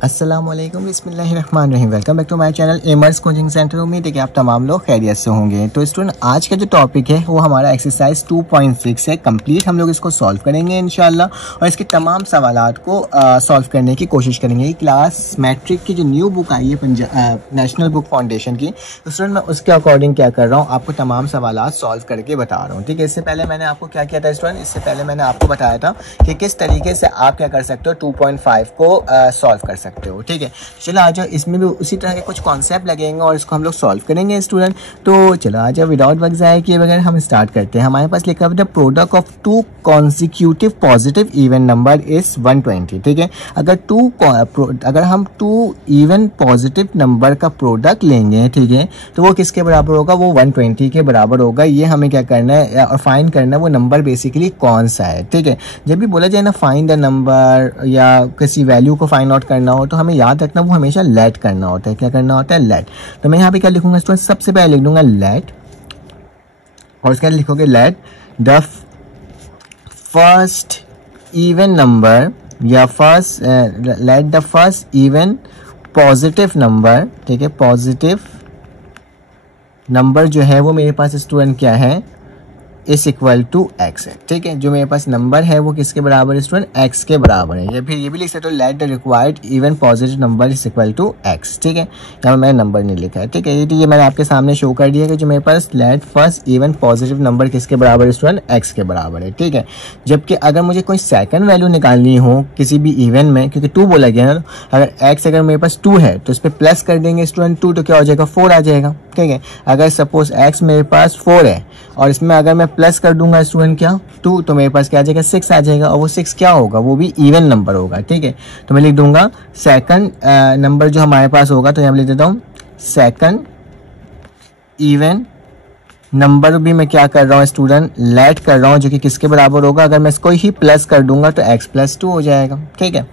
अस्सलामुअलैकुम बिस्मिल्लाहिर्रहमानिर्रहीम। Welcome back to my channel Aimers coaching centre. उम्मीद है कि आप तमाम लोग खैरियत से होंगे। तो स्टूडेंट, आज का जो टॉपिक है वो हमारा एक्सरसाइज 2.6 है। कंप्लीट हम लोग इसको सॉल्व करेंगे इंशाल्लाह, और इसके तमाम सवालात को सॉल्व करने की कोशिश करेंगे। क्लास मैट्रिक की जो न्यू बुक आई है नेशनल बुक फाउंडेशन की, तो स्टूडेंट मैं उसके अकॉर्डिंग क्या कर रहा हूँ, आपको तमाम सवालात सॉल्व करके बता रहा हूँ। ठीक है, इससे पहले मैंने आपको क्या किया था स्टूडेंट, इससे पहले मैंने आपको बताया था कि किस तरीके से आप क्या कर सकते हो, 2.5 को सॉल्व कर सकते हो। ठीक है, चलो आ जाओ, इसमें भी उसी तरह के कुछ कॉन्सेप्ट लगेंगे और इसको हम लोग सॉल्व करेंगे स्टूडेंट। तो चलो आ जाओ, विदाउट वक्त ज़ाया किए बगैर हम स्टार्ट करते हैं। हमारे पास लिखा हुआ है product of to consecutive positive even number is 120। ठीक है, अगर हम टू इवन पॉजिटिव नंबर का प्रोडक्ट लेंगे, ठीक है, तो वो किसके बराबर होगा, वो 120 के बराबर होगा। ये हमें क्या करना है और फाइंड करना है वो नंबर बेसिकली कौन सा है। ठीक है, जब भी बोला जाए ना फाइंड द नंबर या किसी वैल्यू को फाइंड आउट करना हो, तो हमें याद रखना वो हमेशा लेट करना होता है। क्या करना होता है, लेट। तो मैं यहाँ पे क्या लिखूंगा स्टूडेंट, सबसे पहले लिख दूंगा लेट, और उसके बाद लिखोगे let the first even number या let the first even positive number. ठीक है, पॉजिटिव नंबर जो है वो मेरे पास स्टूडेंट क्या है, इस इक्वल टू एक्स है। ठीक है, जो मेरे पास नंबर है वो किसके बराबर है स्टूडेंट, एक्स के बराबर है। या फिर ये भी लिख सकते हो let the required even positive number is equal to x. ठीक है, यहाँ मैंने नंबर नहीं लिखा है। ठीक है, ये मैंने आपके सामने शो कर दिया कि जो मेरे पास let first even positive number किसके बराबर है स्टूडेंट, एक्स के बराबर है। ठीक है, जबकि अगर मुझे कोई सेकंड वैल्यू निकालनी हो किसी भी इवन में, क्योंकि 2 बोला गया है, अगर एक्स अगर मेरे पास 2 है तो इस पर प्लस कर देंगे स्टूडेंट 2, तो क्या हो जाएगा, 4 आ जाएगा। ठीक है, अगर सपोज एक्स मेरे पास 4 है और इसमें अगर मैं प्लस कर दूंगा स्टूडेंट क्या 2, तो मेरे पास क्या आ जाएगा, 6 आ जाएगा। और वो 6 क्या होगा, वो भी इवन नंबर होगा। ठीक है, तो मैं लिख दूंगा सेकंड नंबर जो हमारे पास होगा, तो यहाँ लिख देता हूँ सेकंड इवन नंबर भी मैं क्या कर रहा हूँ स्टूडेंट, लेट कर रहा हूँ, जो कि किसके बराबर होगा, अगर मैं इसको ही प्लस कर दूंगा तो x प्लस 2 हो जाएगा। ठीक है,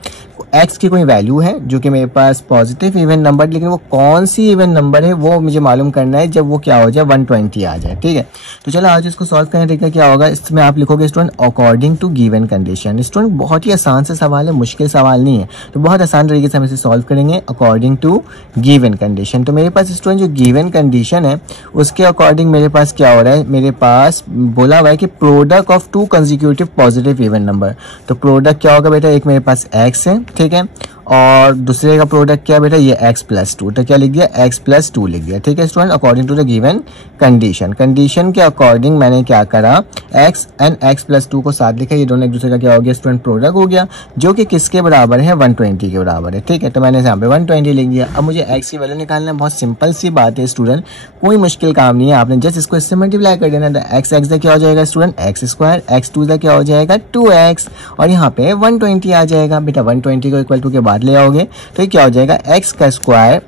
x की कोई वैल्यू है जो कि मेरे पास पॉजिटिव इवन नंबर, लेकिन वो कौन सी इवन नंबर है वो मुझे मालूम करना है जब वो क्या हो जाए, 120 आ जाए। ठीक है, तो चलो आज इसको सॉल्व करें। देखिए क्या होगा, इसमें आप लिखोगे student according to given condition. Student बहुत ही आसान सा सवाल है, मुश्किल सवाल नहीं है, तो बहुत आसान तरीके से हम इसे सॉल्व करेंगे अकॉर्डिंग टू गिवन कंडीशन। तो मेरे पास स्टूडेंट जो गिवन कंडीशन है उसके अकॉर्डिंग मेरे पास क्या हो रहा है, मेरे पास बोला हुआ है कि product of to consecutive positive even number. तो प्रोडक्ट क्या होगा बेटा, एक मेरे पास x है, ठीक है, और दूसरे का प्रोडक्ट क्या है बेटा, ये x प्लस 2, तो क्या लिख दिया, x प्लस 2 लिख दिया। ठीक है student, according to the given condition. Condition के अकॉर्डिंग मैंने क्या करा, x एंड x प्लस 2 को साथ लिखा, ये दोनों एक दूसरे का क्या हो गया स्टूडेंट, प्रोडक्ट हो गया, जो कि किसके बराबर है, 120 के बराबर है। ठीक है, तो मैंने यहाँ पे 120 लिख दिया। अब मुझे x की वैल्यू निकालना है, बहुत सिंपल सी बात है स्टूडेंट, कोई मुश्किल काम नहीं है, आपने जस्ट इसको इससे मल्टीप्लाई कर देना। तो x क्या हो जाएगा स्टूडेंट, एक्स स्क्वायर, x2 क्या हो जाएगा 2x, और यहाँ पे 120 आ जाएगा। बेटा 120 को इक्वल टू के बाद ले आओगे तो ये क्या हो जाएगा, x का स्क्वायर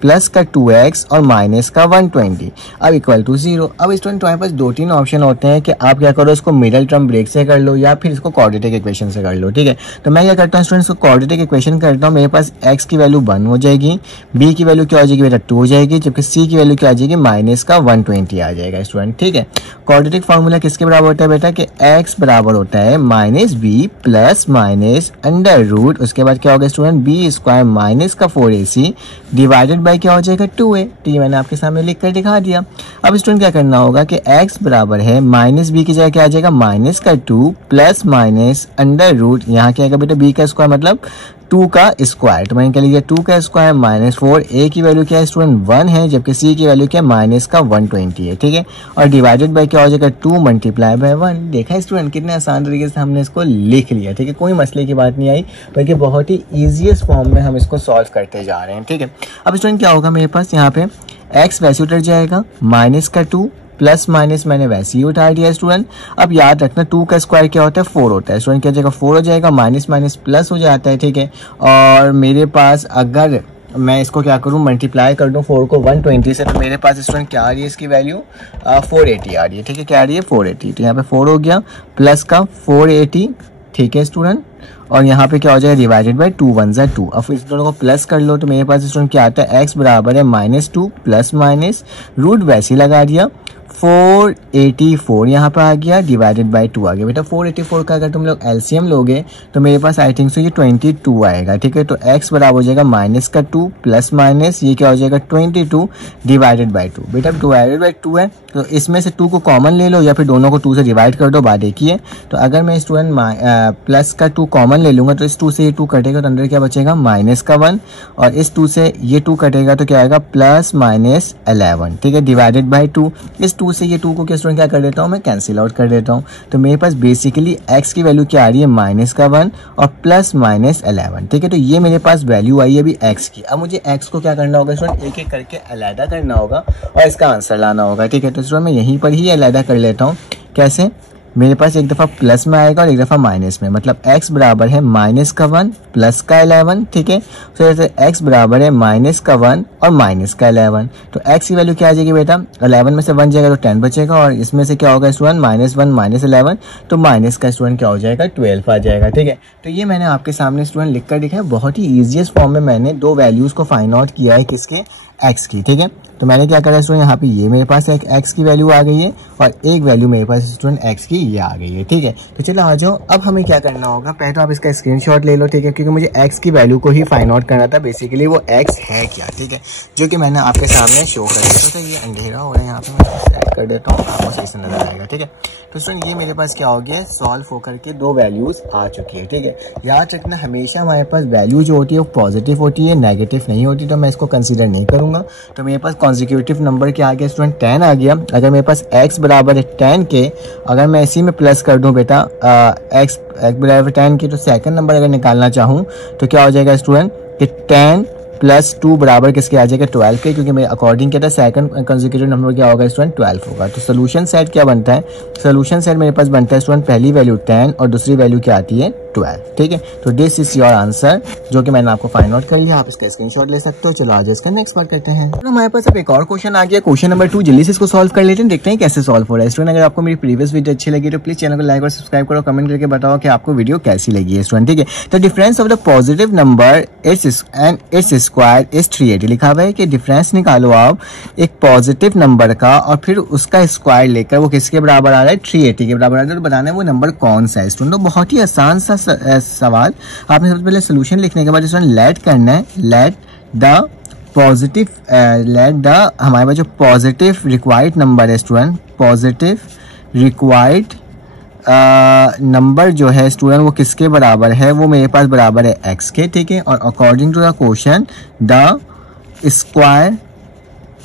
प्लस का 2x और माइनस का 120, अब इक्वल टू 0। अब स्टूडेंट तुम्हारे पास 2-3 ऑप्शन होते हैं कि आप क्या करो, इसको मिडल टर्म ब्रेक से कर लो या फिर इसको क्वाड्रेटिक इक्वेशन से कर लो। ठीक है, तो मैं क्या करता हूँ स्टूडेंट, इसको क्वाड्रेटिक इक्वेशन करता हूँ। मेरे पास x की वैल्यू 1 हो जाएगी, b की वैल्यू क्या हो जाएगी बेटा 2 हो जाएगी, जबकि c की वैल्यू क्या आ जाएगी, माइनस का 120 आ जाएगा स्टूडेंट। ठीक है, क्वाड्रेटिक फार्मूला किसके बराबर होता है बेटा, कि x बराबर होता है minus b plus minus under root, उसके बाद क्या होगा स्टूडेंट, b स्क्वायर माइनस का 4ac डिवाइडेड बाई क्या हो जाएगा 2a। तो ये मैंने आपके सामने लिख कर दिखा दिया। अब स्टूडेंट क्या करना होगा कि x बराबर है माइनस b की जगह क्या आ जाएगा, माइनस का 2 प्लस माइनस अंडर रूट, यहाँ क्या आएगा बेटा b का स्क्वायर मतलब 2 का स्क्वायर, तो मैंने क्या लिया 2 का स्क्वायर माइनस 4, a की वैल्यू क्या है स्टूडेंट 1 है, जबकि c की वैल्यू क्या है माइनस का 120 है। ठीक है, और डिवाइडेड बाय क्या हो जाएगा 2 मल्टीप्लाई बाय 1। देखा स्टूडेंट कितने आसान तरीके से हमने इसको लिख लिया। ठीक है, कोई मसले की बात नहीं आई, बल्कि बहुत ही ईजीएस्ट फॉर्म में हम इसको सॉल्व करते जा रहे हैं। ठीक है, अब स्टूडेंट क्या होगा, मेरे पास यहाँ पे x वैसे उतर जाएगा, माइनस का 2 प्लस माइनस मैंने वैसे ही उठा दिया स्टूडेंट। अब याद रखना 2 का स्क्वायर क्या होता है, 4 होता है स्टूडेंट, क्या जाएगा 4 हो जाएगा, माइनस माइनस प्लस हो जाता है। ठीक है, और मेरे पास अगर मैं इसको क्या करूं, मल्टीप्लाई कर दूं 4 को 120 से, तो मेरे पास स्टूडेंट क्या आ रही है, इसकी वैल्यू 480 आ रही है। ठीक है, क्या आ रही है 480, तो यहाँ पे 4 हो गया प्लस का 480। ठीक है स्टूडेंट, और यहाँ पे क्या हो जाएगा, डिवाइडेड बाई 2 1 ज़ा 2। अब इस दोनों को प्लस कर लो तो मेरे पास स्टूडेंट क्या आता है, x बराबर है -2 प्लस माइनस रूट वैसे ही लगा दिया 484 यहाँ पे आ गया, डिवाइडेड बाय 2 आ गया। बेटा 484 का अगर तुम लोग एलसीएम लोगे तो मेरे पास आई थिंक सो ये 22 आएगा, ठीक है। तो x बराबर हो जाएगा माइनस का 2 प्लस माइनस ये क्या हो जाएगा 22 डिवाइडेड बाय 2। बेटा डिवाइडेड बाय 2 है तो इसमें से 2 को कॉमन ले लो या फिर दोनों को 2 से डिवाइड कर दो, बात एक ही है। तो अगर मैं स्टूडेंट प्लस का 2 कॉमन ले लूँगा तो इस 2 से ये 2 कटेगा तो अंदर क्या बचेगा माइनस का 1, और इस 2 से ये 2 कटेगा तो क्या आएगा प्लस माइनस 11, ठीक है, डिवाइडेड बाय 2। इस 2 से ये 2 को स्टूडेंट क्या कर देता हूँ मैं कैंसिल आउट कर देता हूँ। तो मेरे पास बेसिकली x की वैल्यू क्या आ रही है माइनस का 1 और प्लस माइनस 11, ठीक है। तो ये मेरे पास वैल्यू आई है अभी x की। अब मुझे x को क्या करना होगा स्टूडेंट, एक एक करके अलग करना होगा और इसका आंसर लाना होगा, ठीक है। तो स्टूडेंट मैं यहीं पर ही अलग कर लेता हूँ। कैसे, मेरे पास एक दफ़ा प्लस में आएगा और एक दफ़ा माइनस में, मतलब x बराबर है माइनस का 1 प्लस का 11, ठीक है। तो जैसे x बराबर है माइनस का 1 और माइनस का 11, तो x की वैल्यू क्या आ जाएगी बेटा, 11 में से 1 जाएगा तो 10 बचेगा और इसमें से क्या होगा स्टूडेंट माइनस 1 माइनस 11, तो माइनस का स्टूडेंट क्या हो जाएगा 12 आ जाएगा, ठीक है। तो ये मैंने आपके सामने स्टूडेंट लिख कर दिखा है, बहुत ही ईजिएस्ट फॉर्म में मैंने दो वैल्यूज़ को फाइंड आउट किया है, किसके, x की, ठीक है। तो मैंने क्या करा स्टूडेंट, यहाँ पे ये मेरे पास एक x की वैल्यू आ गई है और एक वैल्यू मेरे पास स्टूडेंट x की ये आ गई है, ठीक है। तो चलो आ जाओ, अब हमें क्या करना होगा, पहले तो आप इसका स्क्रीनशॉट ले लो, ठीक है, क्योंकि मुझे x की वैल्यू को ही फाइंड आउट करना था, बेसिकली वो x है क्या, ठीक है, जो कि मैंने आपके सामने शो कर दिया था। ये अंधेरा हो रहा है, यहाँ पे मैं सेट कर देता हूँ, आपको सही से नजर आएगा, ठीक है। तो स्टूडेंट ये मेरे पास क्या हो गया, सॉल्व होकर के दो वैल्यूज आ चुकी है, ठीक है। याद रखना हमेशा हमारे पास वैल्यू जो होती है वो पॉजिटिव होती है, नेगेटिव नहीं होती, तो मैं इसको कंसिडर नहीं करूंगा। तो मेरे पास कॉन्जिक्यूटिव नंबर क्या आ गया स्टूडेंट 10 आ गया। अगर मेरे पास x बराबर है 10 के, अगर मैं इसी में प्लस कर दूं बेटा x बराबर 10 के, तो सेकंड नंबर अगर निकालना चाहूं तो क्या हो जाएगा स्टूडेंट कि 10 प्लस 2 बराबर किसके आ जाएगा 12 के, क्योंकि मेरे अकॉर्डिंग क्या था सेकंड कंसेक्यूटिव नंबर क्या होगा स्टूडेंट 12 होगा। तो सोल्यूशन सेट क्या बनता है, सोल्यूशन सेट मेरे पास बनता है स्टूडेंट पहली वैल्यू 10 और दूसरी वैल्यू क्या आती है 12, ठीक है। तो दिस इज योर आंसर, जो कि मैंने आपको फाइंड आउट कर लिया, आप इसका स्क्रीनशॉट ले सकते हो। चलो आज इसका नेक्स्ट पार्ट करते हैं। तो हमारे पास अब एक और क्वेश्चन आ गया, क्वेश्चन नंबर 2, जल्दी से इसको सॉल्व कर लेते हैं, देखते हैं कैसे सॉल्व हो रहा है। स्टूडेंट अगर आपको मेरी प्रीवियस वीडियो अच्छी लगी तो प्लीज चैनल को लाइक और सब्सक्राइब करो, कमेंट करके बताओ कि आपको वीडियो कैसी लगी है स्टूडेंट, ठीक है। तो difference of the positive number its square is 380 लिखा हुआ है कि डिफरेंस निकालो आप एक पॉजिटिव नंबर का और फिर उसका स्क्वायर लेकर वो किसके बराबर आ रहा है 380 के बराबर आ रहा है। तो बताना है वो नंबर कौन सा है स्टूडेंट। तो बहुत ही आसान सा सवाल, आपने सबसे पहले सोल्यूशन लिखने के बाद स्टूडेंट लेट करना है, लेट द पॉजिटिव हमारे पास जो पॉजिटिव रिक्वायर्ड नंबर है स्टूडेंट, पॉजिटिव रिक्वायर्ड नंबर जो है स्टूडेंट वो किसके बराबर है, वो मेरे पास बराबर है x के, ठीक है। और according to the question the square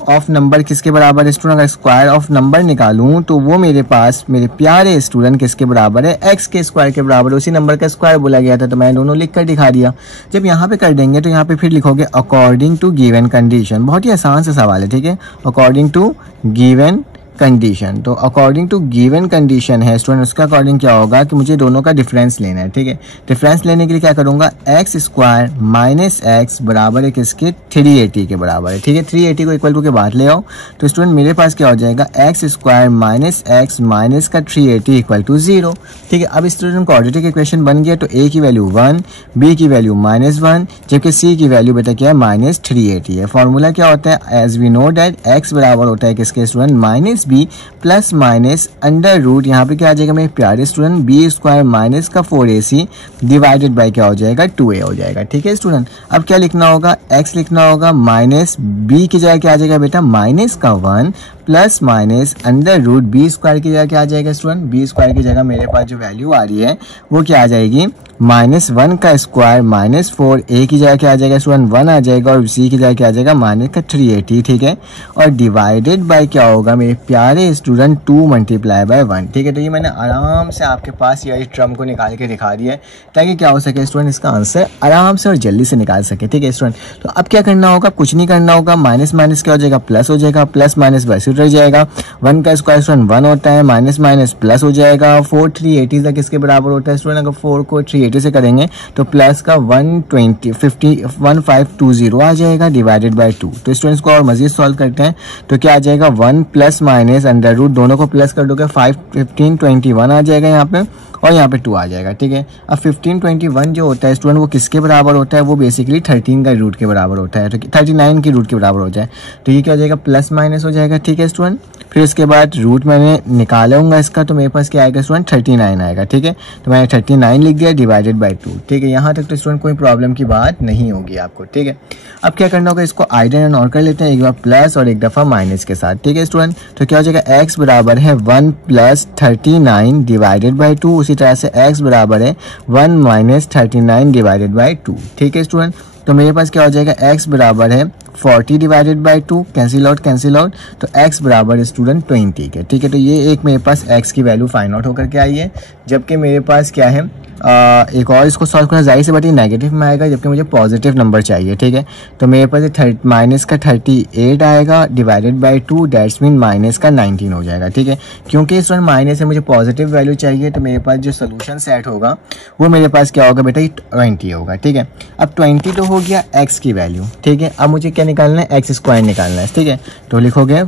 of number किसके बराबर है स्टूडेंट, अगर स्क्वायर ऑफ नंबर निकालूं तो वो मेरे पास मेरे प्यारे स्टूडेंट किसके बराबर है x के स्क्वायर के बराबर है। उसी नंबर का स्क्वायर बोला गया था तो मैंने दोनों लिख कर दिखा दिया। जब यहाँ पे कर देंगे तो यहाँ पे फिर लिखोगे अकॉर्डिंग टू गिवन कंडीशन, बहुत ही आसान सा सवाल है, ठीक है। अकॉर्डिंग टू गिवन कंडीशन, तो अकॉर्डिंग टू गिवन कंडीशन है स्टूडेंट, उसका अकॉर्डिंग क्या होगा कि मुझे दोनों का डिफरेंस लेना है, ठीक है। डिफरेंस लेने के लिए क्या करूंगा, एक्स स्क्वायर माइनस एक्स बराबर है किसके 380 के बराबर है, ठीक है। 380 को इक्वल टू के बाद ले आओ तो स्टूडेंट मेरे पास क्या हो जाएगा x square minus x minus का 380 इक्वल टू 0, ठीक है। अब स्टूडेंट क्वाड्रेटिक इक्वेशन बन गया, तो ए की वैल्यू 1, बी की वैल्यू -1, जबकि सी की वैल्यू बेटा क्या है -380 है। फॉर्मूला क्या होता है, as we know that x बराबर होता है किसके student minus b plus minus under root, यहाँ पे क्या आ जाएगा मेरे प्यारे स्टूडेंट बी स्क्वायर माइनस का 4ac डिवाइडेड बाय क्या हो जाएगा 2a हो जाएगा, ठीक है स्टूडेंट। अब क्या लिखना होगा, x लिखना होगा माइनस बी की जगह क्या आ जाएगा बेटा माइनस का 1 plus minus under root b square की जगह क्या आ जाएगा स्टूडेंट, बी स्क्वायर की जगह मेरे पास जो वैल्यू आ रही है वो क्या आ जाएगी -1 का स्क्वायर -4, ए की जगह क्या आ जाएगा स्टूडेंट 1 आ जाएगा और सी की जगह क्या आ जाएगा माइनस का 380, ठीक है। और डिवाइडेड बाय क्या होगा मेरे प्यारे स्टूडेंट 2 मल्टीप्लाई बाय 1, ठीक है। तो ये मैंने आराम से आपके पास ये टर्म को निकाल के दिखा दिया है ताकि क्या हो सके स्टूडेंट इसका आंसर आराम से और जल्दी से निकाल सके, ठीक है स्टूडेंट। तो अब क्या करना होगा, कुछ नहीं करना होगा, माइनस माइनस क्या हो जाएगा प्लस हो जाएगा, प्लस माइनस वैसे उतर जाएगा, 1 का स्क्वायर स्टूडेंट 1 होता है, माइनस माइनस प्लस हो जाएगा, 4 380 तक किसके बराबर होता है स्टूडेंट, अगर 4 को 380 से करेंगे तो प्लस का 1520 आ जाएगा डिवाइडेड बाय 2। तो स्टूडेंट्स को और मजीद सॉल्व करते हैं तो क्या आ जाएगा 1 प्लस माइनस अंडर रूट, दोनों को प्लस कर दोगे 1521 आ जाएगा यहाँ पे और यहाँ पे 2 आ जाएगा, ठीक है। अब 1521 जो होता है स्टूडेंट वो किसके बराबर होता है, वो बेसिकली 13 का रूट के बराबर होता है, तो 39 की रूट के बराबर हो जाए तो ये क्या हो जाएगा प्लस माइनस हो जाएगा, ठीक है स्टूडेंट। फिर उसके बाद रूट मैंने निकालूंगा इसका, तो मेरे पास क्या आएगा स्टूडेंट 39 आएगा। ठीक है, तो मैंने 39 लिख दिया डिवाइडेड बाई 2। ठीक है, यहाँ तक तो स्टूडेंट कोई प्रॉब्लम की बात नहीं होगी आपको। ठीक है, अब क्या करना होगा, इसको आइडन एंड और कर लेते हैं, एक बार प्लस और एक दफ़ा माइनस के साथ। ठीक है स्टूडेंट, तो क्या हो जाएगा x बराबर है 1 प्लस 39 डिवाइडेड बाई 2। उसी तरह से x बराबर है 1 माइनस 39 डिवाइडेड बाई 2। ठीक है स्टूडेंट, तो मेरे पास क्या हो जाएगा x बराबर है 40 डिवाइडेड बाई 2, कैंसिल आउट, तो x बराबर है स्टूडेंट 20 के। ठीक है, तो ये एक मेरे पास x की वैल्यू फाइंड आउट होकर के आई है। जबकि मेरे पास क्या है, एक और इसको सॉल्व करना जाहिर से बट ये नेगेटिव में आएगा, जबकि मुझे पॉजिटिव नंबर चाहिए। ठीक है, तो मेरे पास माइनस का 38 आएगा divided by 2, that's mean minus का 19 हो जाएगा। ठीक है, क्योंकि इस माइनस से मुझे पॉजिटिव वैल्यू चाहिए, तो मेरे पास जो सोल्यूशन सेट होगा वो मेरे पास क्या होगा बेटा, 20 होगा। ठीक है, अब 20 तो हो गया x की वैल्यू। ठीक है, अब मुझे क्या निकालना है, x स्क्वायर निकालना है। ठीक है, तो लिखोगे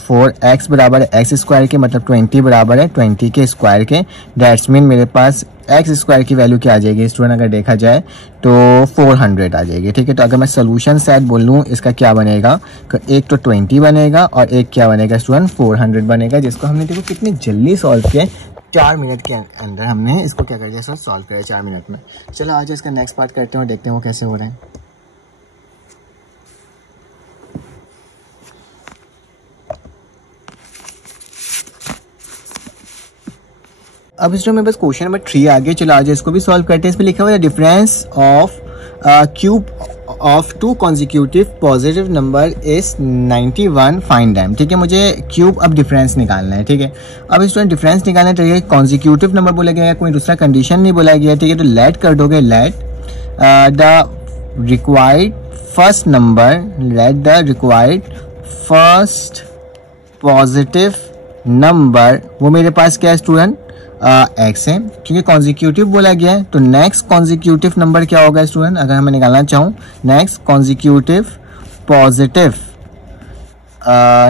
4x बराबर है x स्क्वायर के, मतलब 20 बराबर है 20 के स्क्वायर के, दैट्स मीन मेरे पास x स्क्वायर की वैल्यू क्या आ जाएगी स्टूडेंट, अगर देखा जाए तो 400 आ जाएगी। ठीक है, तो अगर मैं सोल्यूशन सेट बोल लूँ इसका क्या बनेगा, तो एक तो 20 बनेगा और एक क्या बनेगा स्टूडेंट 400 बनेगा, जिसको हमने देखो कितनी जल्दी सॉल्व किया, 4 मिनट के अंदर हमने इसको क्या कर दिया, सॉल्व किया 4 मिनट में। चलो आज इसका नेक्स्ट पार्ट करते हैं और देखते हैं वो कैसे हो रहे हैं। अब इसमें मेरे पास क्वेश्चन नंबर 3 आ गया। चलो आज इसको भी सॉल्व करते हैं। इसमें लिखा हुआ है difference of cube of 2 consecutive positive number is 91, find them. ठीक है, मुझे क्यूब अब डिफरेंस निकालना है। ठीक है, अब स्टूडेंट डिफरेंस निकालना चाहिए, कॉन्जिक्यूटिव नंबर बोला गया है, कोई दूसरा कंडीशन नहीं बोला गया। ठीक है, तो लेट कर दोगे, late the required first number, late the required first positive number, वो मेरे पास क्या है स्टूडेंट, x है, क्योंकि कॉन्जिक्यूटिव बोला गया है। तो नेक्स्ट कॉन्जिक्यूटिव नंबर क्या होगा स्टूडेंट, अगर हमें निकालना चाहूँ, नेक्स्ट कॉन्जिक्यूटिव पॉजिटिव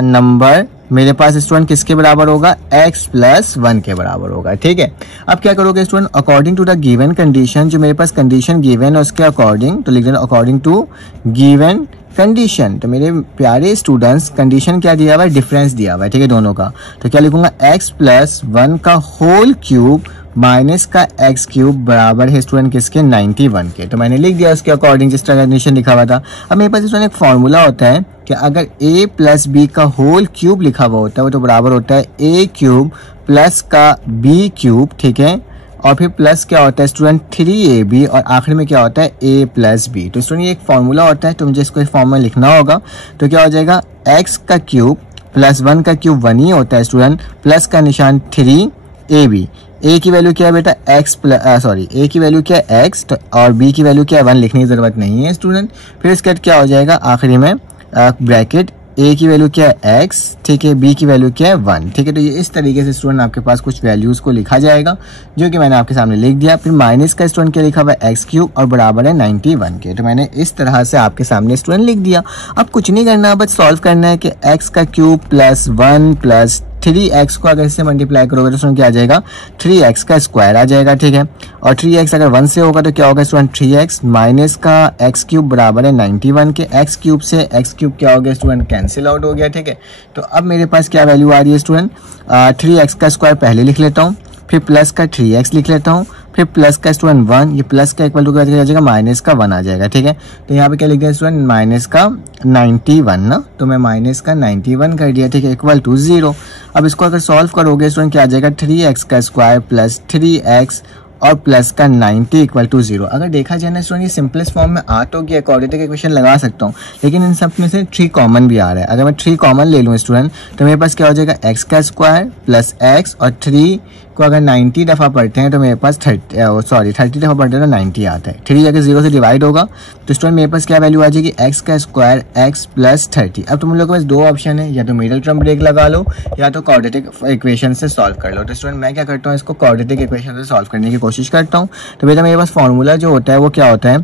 नंबर मेरे पास स्टूडेंट किसके बराबर होगा, x प्लस 1 के बराबर होगा। ठीक है, अब क्या करोगे student, according to the given condition, जो मेरे पास कंडीशन गिवन है उसके अकॉर्डिंग, तो लिख देना अकॉर्डिंग टू गिवन कंडीशन। तो मेरे प्यारे स्टूडेंट्स, कंडीशन क्या दिया हुआ है, डिफरेंस दिया हुआ है। ठीक है, दोनों का, तो क्या लिखूंगा, x प्लस 1 का होल क्यूब माइनस का x क्यूब बराबर है स्टूडेंट किसके, 91 के। तो मैंने लिख दिया उसके अकॉर्डिंग जिस तरह कंडीशन लिखा हुआ था। अब मेरे पास स्टूडेंट एक फॉर्मूला होता है कि अगर a प्लस बी का होल क्यूब लिखा हुआ होता है वो तो बराबर होता है a क्यूब प्लस का b क्यूब। ठीक है, और फिर प्लस क्या होता है स्टूडेंट 3ab, और आखिर में क्या होता है a प्लस बी। तो स्टूडेंट ये एक फॉर्मूला होता है, तो मुझे इसको फॉर्म में लिखना होगा। तो क्या हो जाएगा, x का क्यूब प्लस 1 का क्यूब 1 ही होता है स्टूडेंट, प्लस का निशान 3ab, a की वैल्यू क्या है बेटा, x प्लस a की वैल्यू क्या है x, तो और b की वैल्यू क्या है 1, लिखने की जरूरत नहीं है स्टूडेंट। फिर इसके बाद क्या हो जाएगा, आखिरी में ब्रैकेट a की वैल्यू क्या है x, ठीक है, b की वैल्यू क्या है 1। ठीक है, तो ये इस तरीके से स्टूडेंट आपके पास कुछ वैल्यूज को लिखा जाएगा, जो कि मैंने आपके सामने लिख दिया। फिर माइनस का स्टूडेंट क्या लिखा हुआ है, x क्यूब और बराबर है 91 के। तो मैंने इस तरह से आपके सामने स्टूडेंट लिख दिया। अब कुछ नहीं करना, बस सॉल्व करना है कि x का क्यूब प्लस 1 प्लस 3x को अगर इससे मल्टीप्लाई करोगे तो स्टूडेंट क्या आ जाएगा, 3x का स्क्वायर आ जाएगा। ठीक है, और 3x अगर 1 से होगा तो क्या होगा स्टूडेंट, 3x माइनस का x क्यूब बराबर है 91 के। x क्यूब से x क्यूब क्या हो गया स्टूडेंट, कैंसिल आउट हो गया। ठीक है, तो अब मेरे पास क्या वैल्यू आ रही है स्टूडेंट, 3x का स्क्वायर पहले लिख लेता हूँ, फिर प्लस का 3x लिख लेता हूँ, फिर प्लस का स्टूडेंट 1, ये प्लस का इक्वल टू क्या आ जाएगा, माइनस का 1 आ जाएगा। ठीक है, तो यहाँ पे क्या लिख दिया स्टूडेंट, माइनस का 91 ना, तो मैं माइनस का 91 कर दिया। ठीक है, इक्वल टू 0। अब इसको अगर सॉल्व करोगे स्टूडेंट क्या आ जाएगा, 3x का स्क्वायर प्लस 3x और प्लस का 90 इक्वल टू 0। अगर देखा जाए ना स्टूडेंट, ये सिंपलेस्ट फॉर्म में आ तो गया, क्वाड्रेटिक इक्वेशन लगा सकता हूँ, लेकिन इन सब में से 3 कॉमन भी आ रहा है। अगर मैं 3 कॉमन ले लूँ स्टूडेंट, तो मेरे पास क्या हो जाएगा, x का स्क्वायर प्लस x, और 3 को अगर 90 दफ़ा पढ़ते हैं तो मेरे पास 30 दफ़ा पढ़ते हैं तो 90 आता है। 3 अगर 0 से डिवाइड होगा तो स्टूडेंट मेरे पास क्या वैल्यू आ जाएगी, x का स्क्वायर x प्लस 30। अब तुम लोगों के पास 2 ऑप्शन है, या तो मिडिल टर्म ब्रेक लगा लो या तो क्वाड्रेटिक इक्वेशन से सॉल्व कर लो। तो स्टूडेंट मैं क्या करता हूँ, इसको क्वाड्रेटिक इक्वेशन से सॉल्व करने की कोशिश करता हूँ। तो बेटा मेरे पास फॉर्मूला जो होता है वो क्या होता है,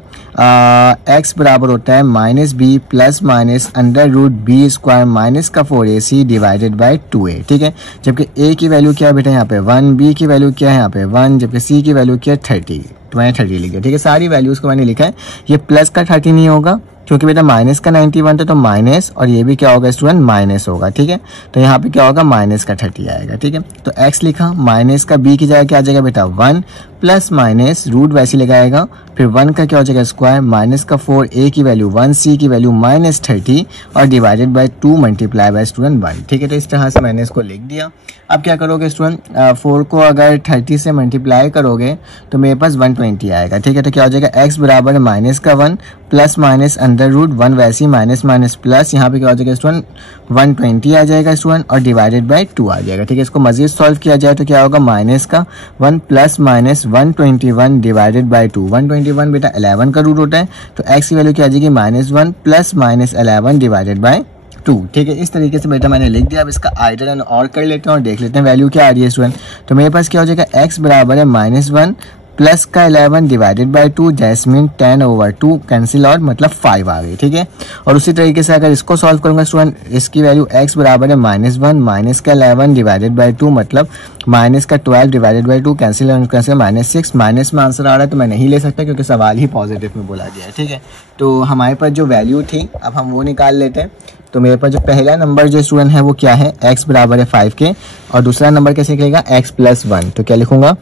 x बराबर होता है minus b plus minus under root b square minus का 4ac डिवाइडेड बाई 2a। ठीक है, जबकि a की वैल्यू क्या है बेटा यहाँ पे 1, b की वैल्यू क्या है यहाँ पे 1, जबकि c की वैल्यू क्या है 30। तो मैंने 30 लिख दिया। ठीक है, सारी वैल्यूज़ को मैंने लिखा है। ये प्लस का 30 नहीं होगा क्योंकि बेटा माइनस का 91 था, तो माइनस, और ये भी क्या होगा स्टूडेंट, माइनस होगा। ठीक है, तो यहाँ पे क्या होगा, माइनस का 30 आएगा। ठीक है, तो x लिखा, माइनस का b की जगह क्या आ जाएगा बेटा 1, प्लस माइनस रूट वैसे लगाएगा, फिर 1 का क्या हो जाएगा स्क्वायर, माइनस का 4, a की वैल्यू 1, c की वैल्यू माइनस 30 और divided by 2 multiply by student 1। ठीक है, तो इस तरह से मैंने इसको लिख दिया। अब क्या करोगे स्टूडेंट, 4 को अगर 30 से मल्टीप्लाई करोगे तो मेरे पास 120 आएगा। ठीक है, तो क्या हो जाएगा, x बराबर माइनस का 1 प्लस माइनस अंडर रूट 1 वैसे ही माइनस माइनस प्लस, यहाँ पे क्या हो जाएगा स्टूडेंट 120 आ जाएगा स्टूडेंट और डिवाइडेड बाय 2 आ जाएगा। ठीक है, इसको मजीद सॉल्व किया जाए तो क्या होगा, माइनस का 1 प्लस माइनस 121 डिवाइडेड बाय 2। 121 बेटा 11 का रूट होता है, तो x की वैल्यू क्या आ जाएगी, -1 प्लस माइनस 11 डिवाइडेड बाय 2। ठीक है, इस तरीके से बेटा मैंने लिख दिया। अब इसका आइडल और कर लेते हैं और देख लेते हैं वैल्यू क्या आ रही है स्टूडेंट। तो मेरे पास क्या हो जाएगा, x बराबर है -1 प्लस का 11 divided by 2, jasmine 10/2 cancel out, मतलब 5 आ गई। ठीक है, और उसी तरीके से अगर इसको सॉल्व करूंगा स्टूडेंट, इसकी वैल्यू x बराबर है -1 माइनस का 11 डिवाइडेड बाय 2, मतलब माइनस का 12 डिवाइडेड बाय 2 कैंसिल -6। माइनस में आंसर आ रहा है तो मैं नहीं ले सकता क्योंकि सवाल ही पॉजिटिव में बोला गया है। ठीक है, तो हमारे पास जो वैल्यू थी अब हम वो निकाल लेते हैं। तो मेरे पास जो पहला नंबर जो स्टूडेंट है वो क्या है, x बराबर है 5 के, और दूसरा नंबर कैसे निकलेगा, x प्लस 1। तो क्या लिखूंगा,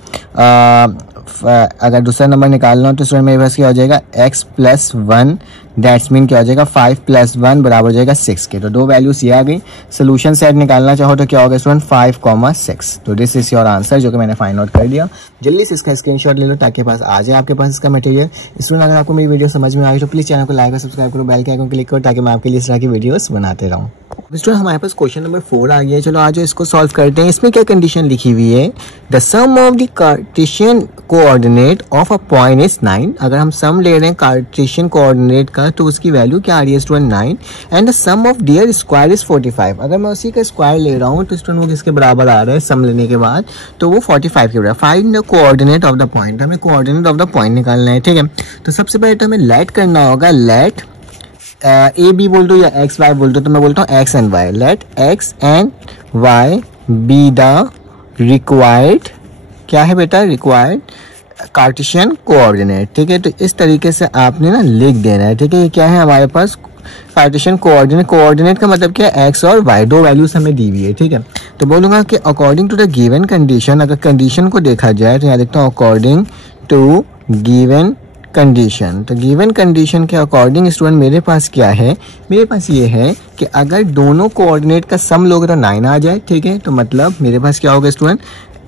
अगर दूसरा नंबर निकालना हो तो स्टूडेंट मेरे पास क्या हो जाएगा, x प्लस 1 दैट्स मीन क्या हो जाएगा 5 प्लस 1 बराबर हो जाएगा 6 के। तो दो वैल्यूज ये आ गई। सोल्यूशन सेट निकालना चाहो तो क्या होगा स्टूडेंट 5,6। तो दिस इज योर आंसर जो कि मैंने फाइंड आउट कर दिया। जल्दी से इसका स्क्रीनशॉट ले लो ताकि पास आ जाए आपके पास इसका मटेरियल। स्टूडेंट अगर आपको मेरी वीडियो समझ में आई तो प्लीज चैनल को लाइक और सब्सक्राइब करो, बेल के आइकन क्लिक करो ताकि मैं आपके लिए इस तरह की वीडियोस बनाते रहूँ। स्टूडेंट हमारे पास क्वेश्चन नंबर 4 आ गया है। चलो आज इसको सॉल्व करते हैं। इसमें क्या कंडीशन लिखी हुई है, the sum of the Cartesian coordinate of a point is 9। अगर हम सम ले रहे हैं कार्टेशियन कोऑर्डिनेट का तो उसकी वैल्यू क्या आ रही है student 9, and the sum of their square is 45। अगर मैं उसी का स्क्वायर ले रहा हूँ तो स्टूडेंट वो किसके बराबर आ रहा है सम लेने के बाद, तो वो 45 के बराबर। Find the coordinate of the point, हमें कोऑर्डिनेट ऑफ द पॉइंट निकालना है। ठीक है, तो सबसे पहले तो हमें लेट करना होगा, लेट ए बी बोल दो या एक्स वाई बोल दो, तो मैं बोलता हूँ x and y. Let x and y be the required, क्या है बेटा, रिक्वायर्ड कार्टेशियन कोऑर्डिनेट। ठीक है, तो इस तरीके से आपने ना लिख देना है। ठीक है, ये क्या है हमारे पास कार्टेशियन कोऑर्डिनेट। कोऑर्डिनेट का मतलब क्या है, एक्स और वाई, दो वैल्यूज हमें दी हुई है। ठीक है, तो बोलूँगा कि according to the given condition, अगर कंडीशन को देखा जाए तो यहाँ देखता हूँ अकॉर्डिंग टू गिवन कंडीशन। तो गिवन कंडीशन के अकॉर्डिंग स्टूडेंट मेरे पास क्या है, मेरे पास ये है कि अगर दोनों कोऑर्डिनेट का सम लोगे तो 9 आ जाए। ठीक है, तो मतलब मेरे पास क्या होगा student,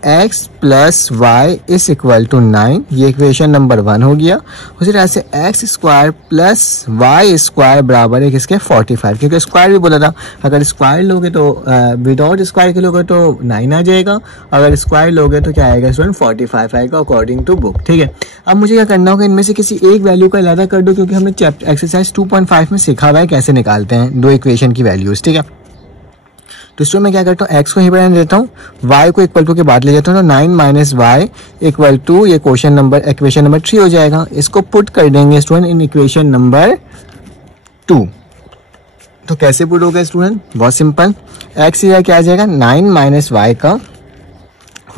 x plus y is equal to 9, ये इक्वेशन नंबर 1 हो गया। उसी तरह से x square plus y square बराबर है किसके, 45, क्योंकि स्क्वायर भी बोला था। अगर स्क्वायर लोगे तो विदाउट स्क्वायर के लोगे तो 9 आ जाएगा, अगर स्क्वायर लोगे तो क्या आएगा स्टूडेंट 45 आएगा अकॉर्डिंग टू बुक। ठीक है, अब मुझे क्या करना होगा, इनमें से किसी एक वैल्यू का अलग कर दो, क्योंकि हमने चैप्टर एक्सरसाइज 2.5 में सीखा हुआ है कैसे निकालते हैं दो इक्वेशन की वैल्यूज। ठीक है, तो इसमें मैं क्या करता हूँ, x को ही बढ़ाने देता हूँ, y को इक्वल टू के बाद ले जाता हूँ, तो 9 माइनस वाई इक्वल टू ये इक्वेशन नंबर 3 हो जाएगा। इसको पुट कर देंगे स्टूडेंट इन इक्वेशन नंबर 2। तो कैसे पुट होगा स्टूडेंट, बहुत सिंपल, x या क्या आ जाएगा 9 माइनस वाई का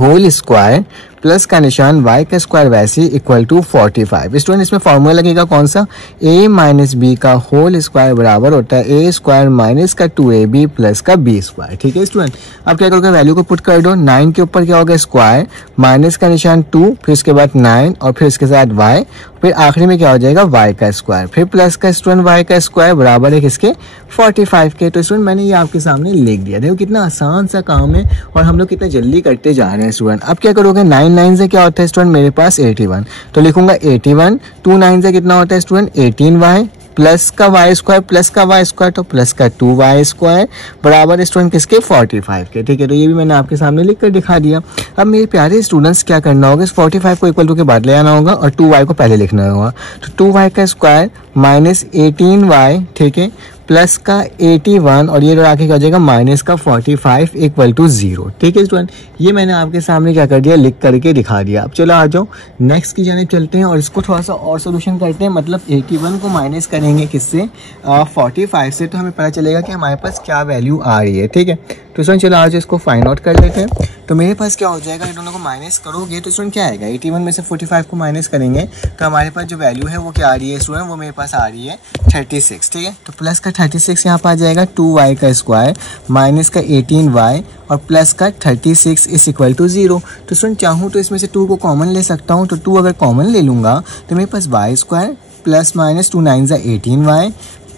होल स्क्वायर प्लस का निशान y का स्क्वायर वैसे इक्वल टू 45। स्टूडेंट इसमें फॉर्मूला लगेगा कौन सा, a माइनस बी का होल स्क्वायर बराबर होता है a स्क्वायर माइनस का 2ab प्लस का b स्क्वायर। ठीक है स्टूडेंट, अब क्या करोगे, वैल्यू को पुट कर दो। 9 के ऊपर क्या होगा स्क्वायर, माइनस का निशान 2, फिर उसके बाद 9 और फिर इसके साथ y, फिर आखिरी में क्या हो जाएगा y का स्क्वायर, फिर प्लस का स्टूडेंट y का स्क्वायर बराबर है किसके 45 के। तो स्टूडेंट मैंने ये आपके सामने लिख दिया। देखो कितना आसान सा काम है और हम लोग कितना जल्दी करते जा रहे हैं स्टूडेंट। अब क्या करोगे, 9 से क्या होता है स्टूडेंट, मेरे पास 81, तो लिखूंगा 81। 2 9 से कितना होता है स्टूडेंट 18y प्लस का वाई स्क्वायर प्लस का वाई स्क्वायर, तो प्लस का 2y स्क्वायर बराबर स्टूडेंट किसके 45 के। ठीक है, तो ये भी मैंने आपके सामने लिख कर दिखा दिया। अब मेरे प्यारे स्टूडेंट्स क्या करना होगा, इस 45 को इक्वल टू के बाद ले आना होगा और 2y को पहले लिखना होगा। तो 2y का स्क्वायर माइनस 18y, ठीक है, प्लस का 81 और ये आके क्या हो जाएगा माइनस का 45 इक्वल टू 0। ठीक है स्टूडेंट, ये मैंने आपके सामने क्या कर दिया, लिख करके दिखा दिया। अब चलो आ जाओ नेक्स्ट की जानिब चलते हैं और इसको थोड़ा सा और सोल्यूशन करते हैं। मतलब 81 को माइनस करेंगे किससे, 45 से, तो हमें पता चलेगा कि हमारे पास क्या वैल्यू आ रही है। ठीक है, तो स्टूडेंट चलो आज इसको फाइंड आउट कर लेते हैं। तो मेरे पास क्या हो जाएगा, इन दोनों को माइनस करोगे तो स्टूडेंट क्या आएगा, 81 में से 45 को माइनस करेंगे तो हमारे पास जो वैल्यू है वो क्या आ रही है स्टूडेंट, वो मेरे पास आ रही है 36। ठीक है, तो प्लस का 36 यहाँ पर आ जाएगा 2y का स्क्वायर माइनस का 18y और प्लस का 36 इज इक्वल टू 0। तो स्टूडेंट चाहूँ तो इसमें से 2 को कॉमन ले सकता हूँ, तो 2 अगर कॉमन ले लूँगा तो मेरे पास y स्क्वायर प्लस माइनस 2 9 ज़ा 18y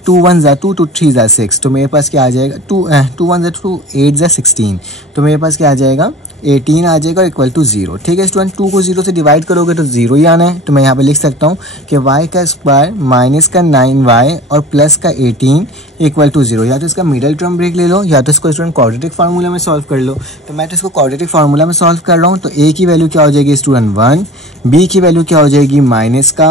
2 1 ज़ा 2 2 3 ज़ा 6, तो मेरे पास क्या आ जाएगा 2 1 ज़ा 2 8 ज़ा 16, तो मेरे पास क्या आ जाएगा 18 आ जाएगा और इक्वल टू 0। ठीक है स्टूडेंट, 2 को 0 से डिवाइड करोगे तो 0 ही आना है, तो मैं यहाँ पे लिख सकता हूँ कि y का स्क्वायर माइनस का 9y और प्लस का 18 इक्वल टू 0। या तो इसका मिडल टर्म ब्रेक ले लो या तो इसको स्टूडेंट क्वाड्रेटिक फार्मूला में सॉल्व कर लो। तो मैं तो इसको क्वाड्रेटिक फार्मूला में सॉल्व कर रहा हूँ, तो a की वैल्यू क्या हो जाएगी स्टूडेंट 1, b की वैल्यू क्या हो जाएगी माइनस का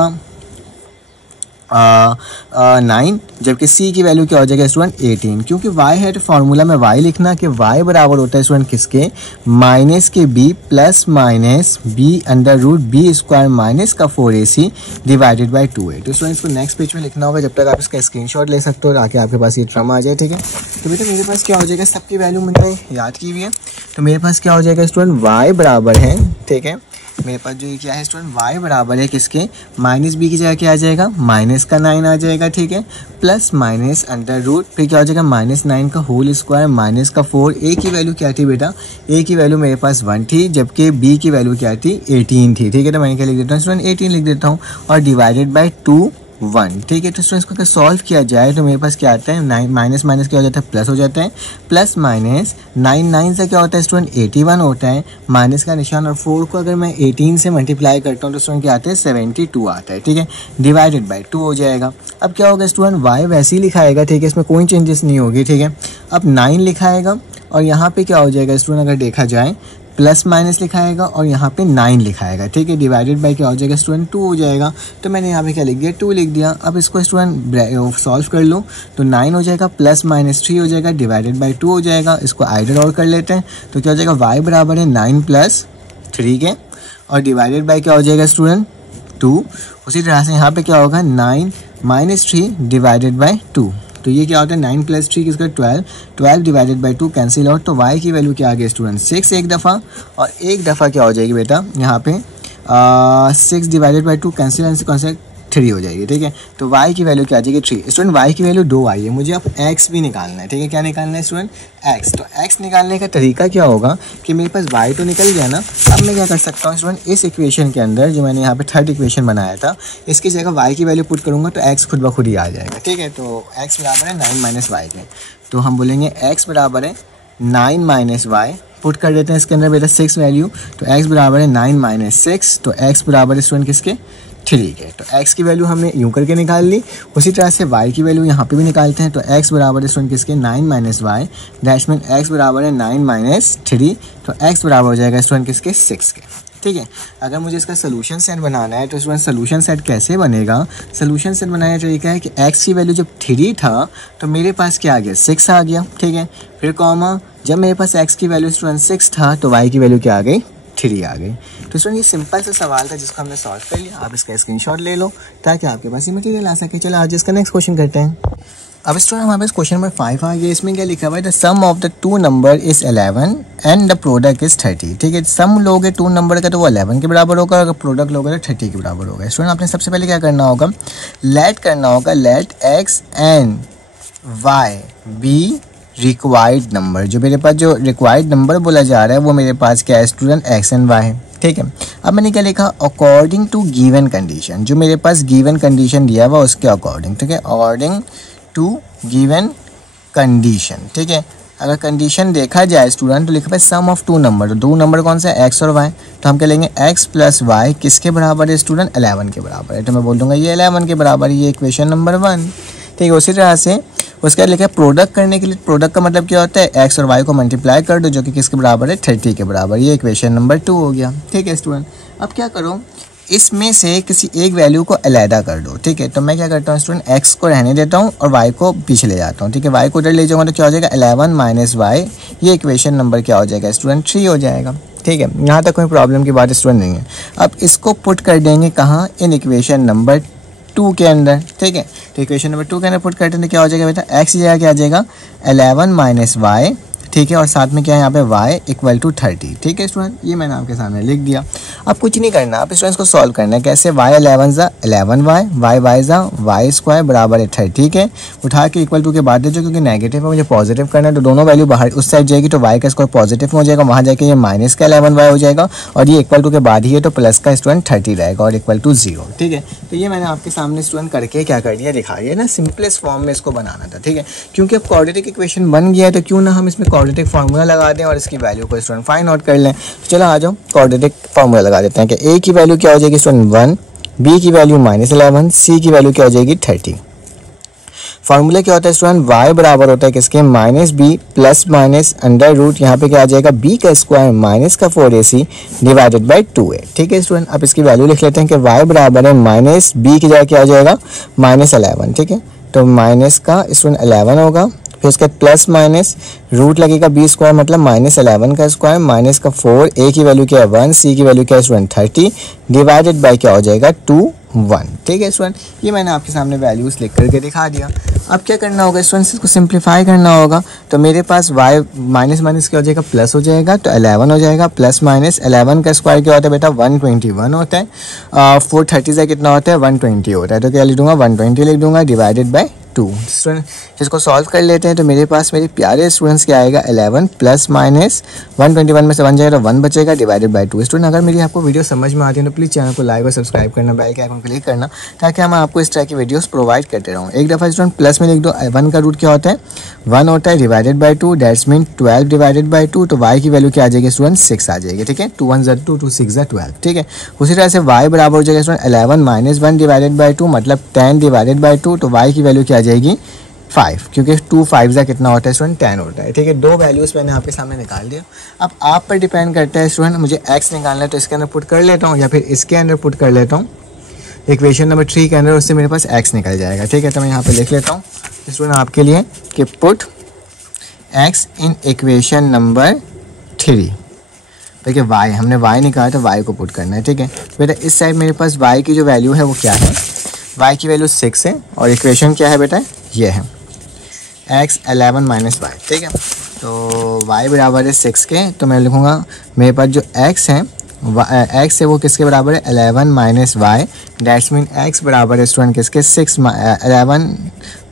9, जबकि c की वैल्यू क्या हो जाएगा स्टूडेंट 18। क्योंकि y है तो फार्मूला में y लिखना कि y बराबर होता है स्टूडेंट किसके, माइनस के b plus minus b under root b square minus का 4ac डिवाइडेड बाई 2a। तो स्टूडेंट इसको नेक्स्ट पेज में लिखना होगा, जब तक आप इसका स्क्रीनशॉट ले सकते हो ताकि आपके पास ये टर्म आ जाए। ठीक है, तो बेटा मेरे पास क्या हो जाएगा, सबकी वैल्यू मैंने याद की हुई है, तो मेरे पास क्या हो जाएगा स्टूडेंट y बराबर है, ठीक है मेरे पास जो ये क्या है स्टूडेंट y बराबर है किसके, माइनस b की जगह क्या आ जाएगा माइनस का 9 आ जाएगा। ठीक है, प्लस माइनस अंडर रूट फिर क्या हो जाएगा माइनस 9 का होल स्क्वायर माइनस का 4। a की वैल्यू क्या थी बेटा, a की वैल्यू मेरे पास 1 थी, जबकि b की वैल्यू क्या थी 18 थी। ठीक है, तो मैंने क्या लिख देता हूँ स्टूडेंट 18 लिख देता हूँ और डिवाइडेड बाई 2 1। ठीक है, तो स्टूडेंट्स को अगर सॉल्व किया जाए तो मेरे पास क्या आता है 9 माइनस माइनस क्या हो जाता है प्लस हो जाता है, प्लस माइनस 9 9 से क्या होता है स्टूडेंट 81 होता है, माइनस का निशान और 4 को अगर मैं 18 से मल्टीप्लाई करता हूँ तो स्टूडेंट क्या आता है 72 आता है। ठीक है, डिवाइडेड बाई 2 हो जाएगा। अब क्या होगा स्टूडेंट y वैसे ही लिखाएगा, ठीक है इसमें कोई चेंजेस नहीं होगी। ठीक है, अब 9 लिखाएगा और यहाँ पे क्या हो जाएगा स्टूडेंट, अगर देखा जाए प्लस माइनस लिखाएगा और यहाँ पे 9 लिखाएगा। ठीक है, डिवाइडेड बाय क्या हो जाएगा स्टूडेंट 2 हो जाएगा, तो मैंने यहाँ पे क्या लिख दिया 2 लिख दिया। अब इसको स्टूडेंट सॉल्व कर लो तो 9 हो जाएगा प्लस माइनस 3 हो जाएगा डिवाइडेड बाय 2 हो जाएगा। इसको आइडल और कर लेते हैं तो क्या हो जाएगा y बराबर है 9 प्लस 3 के और डिवाइडेड बाय क्या हो जाएगा स्टूडेंट 2। उसी तरह से यहाँ पे क्या होगा 9 माइनस 3 डिवाइडेड बाय 2, तो ये क्या होता है 9 प्लस 3 किसका 12 डिवाइडेड बाई 2 कैंसिल आउट, तो y की वैल्यू क्या आ गई स्टूडेंट 6 एक दफ़ा और एक दफ़ा क्या हो जाएगी बेटा यहाँ पे 6 डिवाइडेड बाई 2 कैंसिल 3 हो जाएगी। ठीक है, तो y की वैल्यू क्या आ जाएगी 3। स्टूडेंट y की वैल्यू 2 आई है, मुझे अब x भी निकालना है। ठीक है, क्या निकालना है स्टूडेंट x, तो x निकालने का तरीका क्या होगा कि मेरे पास y तो निकल गया ना, अब मैं क्या कर सकता हूँ स्टूडेंट इस इक्वेशन के अंदर जो मैंने यहाँ पे थर्ड इक्वेशन बनाया था इसकी जगह y की वैल्यू पुट करूँगा तो x खुद ब खुद ही आ जाएगा। ठीक है, तो x बराबर है 9 माइनस वाई के, तो हम बोलेंगे x बराबर है 9 माइनस वाई, पुट कर देते हैं इसके अंदर बेटा 6 वैल्यू, तो x बराबर है 9 माइनस 6, तो x बराबर है स्टूडेंट किसके 3 के। तो x की वैल्यू हमने यूँ करके निकाल ली, उसी तरह से y की वैल्यू यहाँ पे भी निकालते हैं, तो x बराबर है स्टूडेंट किसके 9 माइनस वाई डैश में x बराबर है 9 माइनस 3, तो x बराबर हो जाएगा स्टूडेंट किसके 6 के। ठीक है, अगर मुझे इसका सोल्यूशन सेट बनाना है तो स्टूडेंट सोल्यूशन सेट कैसे बनेगा, सोल्यूशन सेट बनाने का तरीका है कि x की वैल्यू जब 3 था तो मेरे पास क्या आ गया 6 आ गया। ठीक है, फिर कॉमा जब मेरे पास x की वैल्यू स्टूडेंट 6 था तो y की वैल्यू क्या आ गई 3 आ गई। तो स्टूडेंट ये सिंपल सा सवाल था जिसको हमने सॉल्व कर लिया, आप इसका स्क्रीनशॉट ले लो ताकि आपके पास ये मटेरियल आ सके। चलो आज इसका नेक्स्ट क्वेश्चन करते हैं। अब स्टूडेंट हमारे पास क्वेश्चन नंबर 5 आ गया, इसमें क्या लिखा हुआ है the sum of the two number is 11 and the product is 30। ठीक है, सम लोगे टू नंबर का तो वो 11 के बराबर होगा, अगर प्रोडक्ट लोगे तो 30 के बराबर होगा। स्टूडेंट आपने सबसे पहले क्या करना होगा, लेट करना होगा, let x and y be required number. जो मेरे पास जो रिक्वायर्ड नंबर बोला जा रहा है वो मेरे पास क्या है स्टूडेंट x एंड y है। ठीक है, अब मैंने क्या लिखा अकॉर्डिंग टू गिवन कंडीशन, जो मेरे पास गिवन कंडीशन दिया हुआ उसके अकॉर्डिंग। ठीक है, अकॉर्डिंग टू गिवन कंडीशन। ठीक है, अगर कंडीशन देखा जाए स्टूडेंट तो लिखा है सम ऑफ टू नंबर, तो दो नंबर कौन सा है x और y, तो हम क्या लेंगे x प्लस y किसके बराबर है स्टूडेंट 11 के बराबर है, तो मैं बोल दूंगा ये 11 के बराबर है, ये इक्वेशन नंबर 1। ठीक है, उसी तरह से उसके बाद लिखा है प्रोडक्ट करने के लिए, प्रोडक्ट का मतलब क्या होता है x और y को मल्टीप्लाई कर दो जो कि किसके बराबर है 30 के बराबर, ये इक्वेशन नंबर 2 हो गया। ठीक है स्टूडेंट, अब क्या करो इसमें से किसी एक वैल्यू को अलहदा कर दो। ठीक है, तो मैं क्या करता हूँ स्टूडेंट x को रहने देता हूँ और y को पीछे ले जाता हूँ। ठीक है, y को उधर ले जाऊँगा तो क्या हो जाएगा 11 माइनस y, ये इक्वेशन नंबर क्या हो जाएगा स्टूडेंट 3 हो जाएगा। ठीक है, यहाँ तक कोई प्रॉब्लम की बात स्टूडेंट नहीं है। अब इसको पुट कर देंगे कहाँ, इन इक्वेशन नंबर 2 के अंदर। ठीक है, तो इक्वेशन नंबर 2 के अंदर पुट करते हैं तो क्या हो जाएगा बेटा x की जगह क्या आ जाएगा 11 माइनस वाई ठीक है, और साथ में क्या है यहाँ पे y इक्वल टू 30। ठीक है स्टूडेंट, ये मैंने आपके सामने लिख दिया। अब कुछ नहीं करना, आप स्टूडेंट्स को सॉल्व करना है। कैसे? y 11 ज़ा 11y, y ज़ा y स्क्वायर बराबर है 30। ठीक है, उठा के इक्वल टू के बाद दे जो, क्योंकि नेगेटिव है मुझे पॉजिटिव करना है, तो दोनों वैल्यू बाहर उस साइड जाएगी, तो y का स्क्वायर पॉजिटिव हो जाएगा, वहाँ जाके ये माइनस का 11y हो जाएगा, और ये इक्वल टू के बाद ही है तो प्लस का स्टूडेंट 30 रहेगा और इक्वल टू 0। ठीक है, तो ये मैंने आपके सामने स्टूडेंट करके क्या कर दिया, दिखा दिया ना, सिंपलेस्ट फॉर्म में इसको बनाना था। ठीक है, क्योंकि अब क्वाड्रेटिक इक्वेशन बन गया है तो क्यों ना हम इसमें क्वाड्रेटिक फार्मूला लगा दें और इसकी वैल्यू को स्टूडेंट फाइंड आउट कर लें। तो चलो आ जाओ क्वाड्रेटिक फार्मूला लगा देते हैं कि a की वैल्यू क्या हो जाएगी स्टूडेंट 1, b की वैल्यू -11, c की वैल्यू क्या हो जाएगी 30। फार्मूला क्या होता है स्टूडेंट, y बराबर होता है किसके, -b plus minus under root, यहाँ पे क्या आ जाएगा b का स्क्वायर माइनस का 4ac डिवाइडेड बाई 2a। ठीक है स्टूडेंट, अब इसकी वैल्यू लिख लेते हैं कि y बराबर है माइनस b की जगह क्या आ जाएगा -11। ठीक है, तो माइनस का स्टूडेंट 11 होगा, फिर उसके प्लस माइनस रूट लगेगा b स्क्वायर मतलब -11 का स्क्वायर माइनस का 4, a की वैल्यू क्या है 1, c की वैल्यू क्या है स्टूडेंट 30 डिवाइडेड बाई क्या हो जाएगा 2 1। ठीक है स्टूडेंट, ये मैंने आपके सामने वैल्यूज लिख करके दिखा दिया। अब क्या करना होगा स्टूडेंट्स, इसको सिंप्लीफाई करना होगा। तो मेरे पास y माइनस माइनस क्या हो जाएगा, प्लस हो जाएगा, तो 11 हो जाएगा, प्लस माइनस 11 का स्क्वायर क्या होता है बेटा 121 होता है, 430 से कितना होता है 120 होता है, तो क्या लिख दूंगा 120 लिख दूंगा डिवाइडेड बाई 2। स्टूडेंट इसको सॉल्व कर लेते हैं, तो मेरे पास मेरे प्यारे स्टूडेंट्स क्या आएगा 11 प्लस माइनस 121 में से 1 जाएगा, 1 बचेगा डिवाइडेड बाई 2। स्टूडेंट अगर मेरी आपको वीडियो समझ में आती है तो प्लीज़ चैनल को लाइक और सब्सक्राइब करना, बेल के आइकन क्लिक करना, ताकि हम आपको इस तरह की वीडियोस प्रोवाइड करते रहूँ। एक दफ़ा स्टूडेंट प्लस में लिख दो, 1 का रूट क्या होता है 1 होता है divided by 2, that's mean 12 divided by 2, तो y की वैल्यू क्या आ जाएगी स्टूडेंट 6 आ जाएगी। ठीक है, 2 1 ज़ा 2, 2 6 ज़ा 12। ठीक है, उसी तरह से y बराबर हो जाएगा स्टूडेंट 11 माइनस 1 डिवाइडेड बाई 2 मतलब 10 डिवाइडेड बाई 2, तो y की वैल्यू क्या आ जाएगी 5, क्योंकि 2 5 ज़ा कितना होता है स्टूडेंट 10 होता है। ठीक है, दो वैल्यूज़ मैंने आपके सामने निकाल दिया। अब आप पर डिपेंड करता है स्टूडेंट, मुझे x निकालना है तो इसके अंदर पुट कर लेता हूँ या फिर इसके अंदर पुट कर लेता हूँ इक्वेशन नंबर 3 के अंदर, उससे मेरे पास x निकल जाएगा। ठीक है, तो मैं यहाँ पे लिख लेता हूँ स्टूडेंट आपके लिए कि put x in equation number 3। देखिए y हमने y निकाला तो y को पुट करना है। ठीक है बेटा, इस साइड मेरे पास y की जो वैल्यू है वो क्या है, y की वैल्यू 6 है, और इक्वेशन क्या है बेटा, ये है x 11 माइनस वाई। ठीक है, तो y बराबर है 6 के, तो मैं लिखूँगा मेरे पास जो x है x है वो किसके बराबर है 11 minus y, that's mean x बराबर है स्टूडेंट किसके 11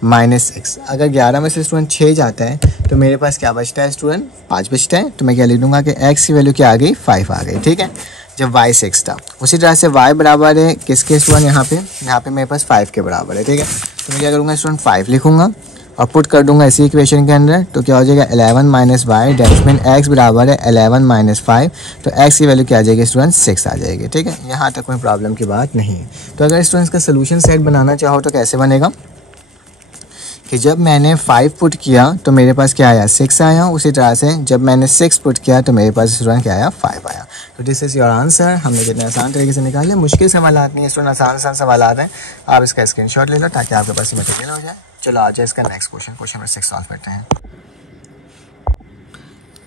माइनस 6। अगर 11 में से स्टूडेंट 6 जाता है तो मेरे पास क्या बचता है स्टूडेंट 5 बचता है, तो मैं क्या लिख दूँगा कि x की वैल्यू क्या आ गई 5 आ गई। ठीक है, जब y 6 था। उसी तरह से y बराबर है किसके स्टूडेंट, यहाँ पे मेरे पास 5 के बराबर है। ठीक है, तो मैं क्या करूँगा स्टूडेंट 5 लिखूँगा और पुट कर दूंगा इसी इक्वेशन के अंदर, तो क्या हो जाएगा 11 minus y, that's mean x बराबर है 11 माइनस 5, तो x की वैल्यू क्या आ जाएगी स्टूडेंट 6 आ जाएगी। ठीक है, यहाँ तक कोई प्रॉब्लम की बात नहीं है। तो अगर स्टूडेंट्स का सोल्यूशन सेट बनाना चाहो तो कैसे बनेगा कि जब मैंने 5 पुट किया तो मेरे पास क्या आया 6 आया, उसी तरह से जब मैंने 6 पुट किया तो मेरे पास स्टूडेंट क्या आया 5 आया। तो दिस इज़ योर आंसर। हमने कितने आसान तरीके से निकाले, मुश्किल सवाल नहीं है स्टूडेंट, आसान सवाल हैं। आप इसका स्क्रीनशॉट ले लो ताकि आपके पास मटेरियल हो जाए। चलो आ जाए इसका नेक्स्ट क्वेश्चन नंबर 6 सॉल्व करते हैं।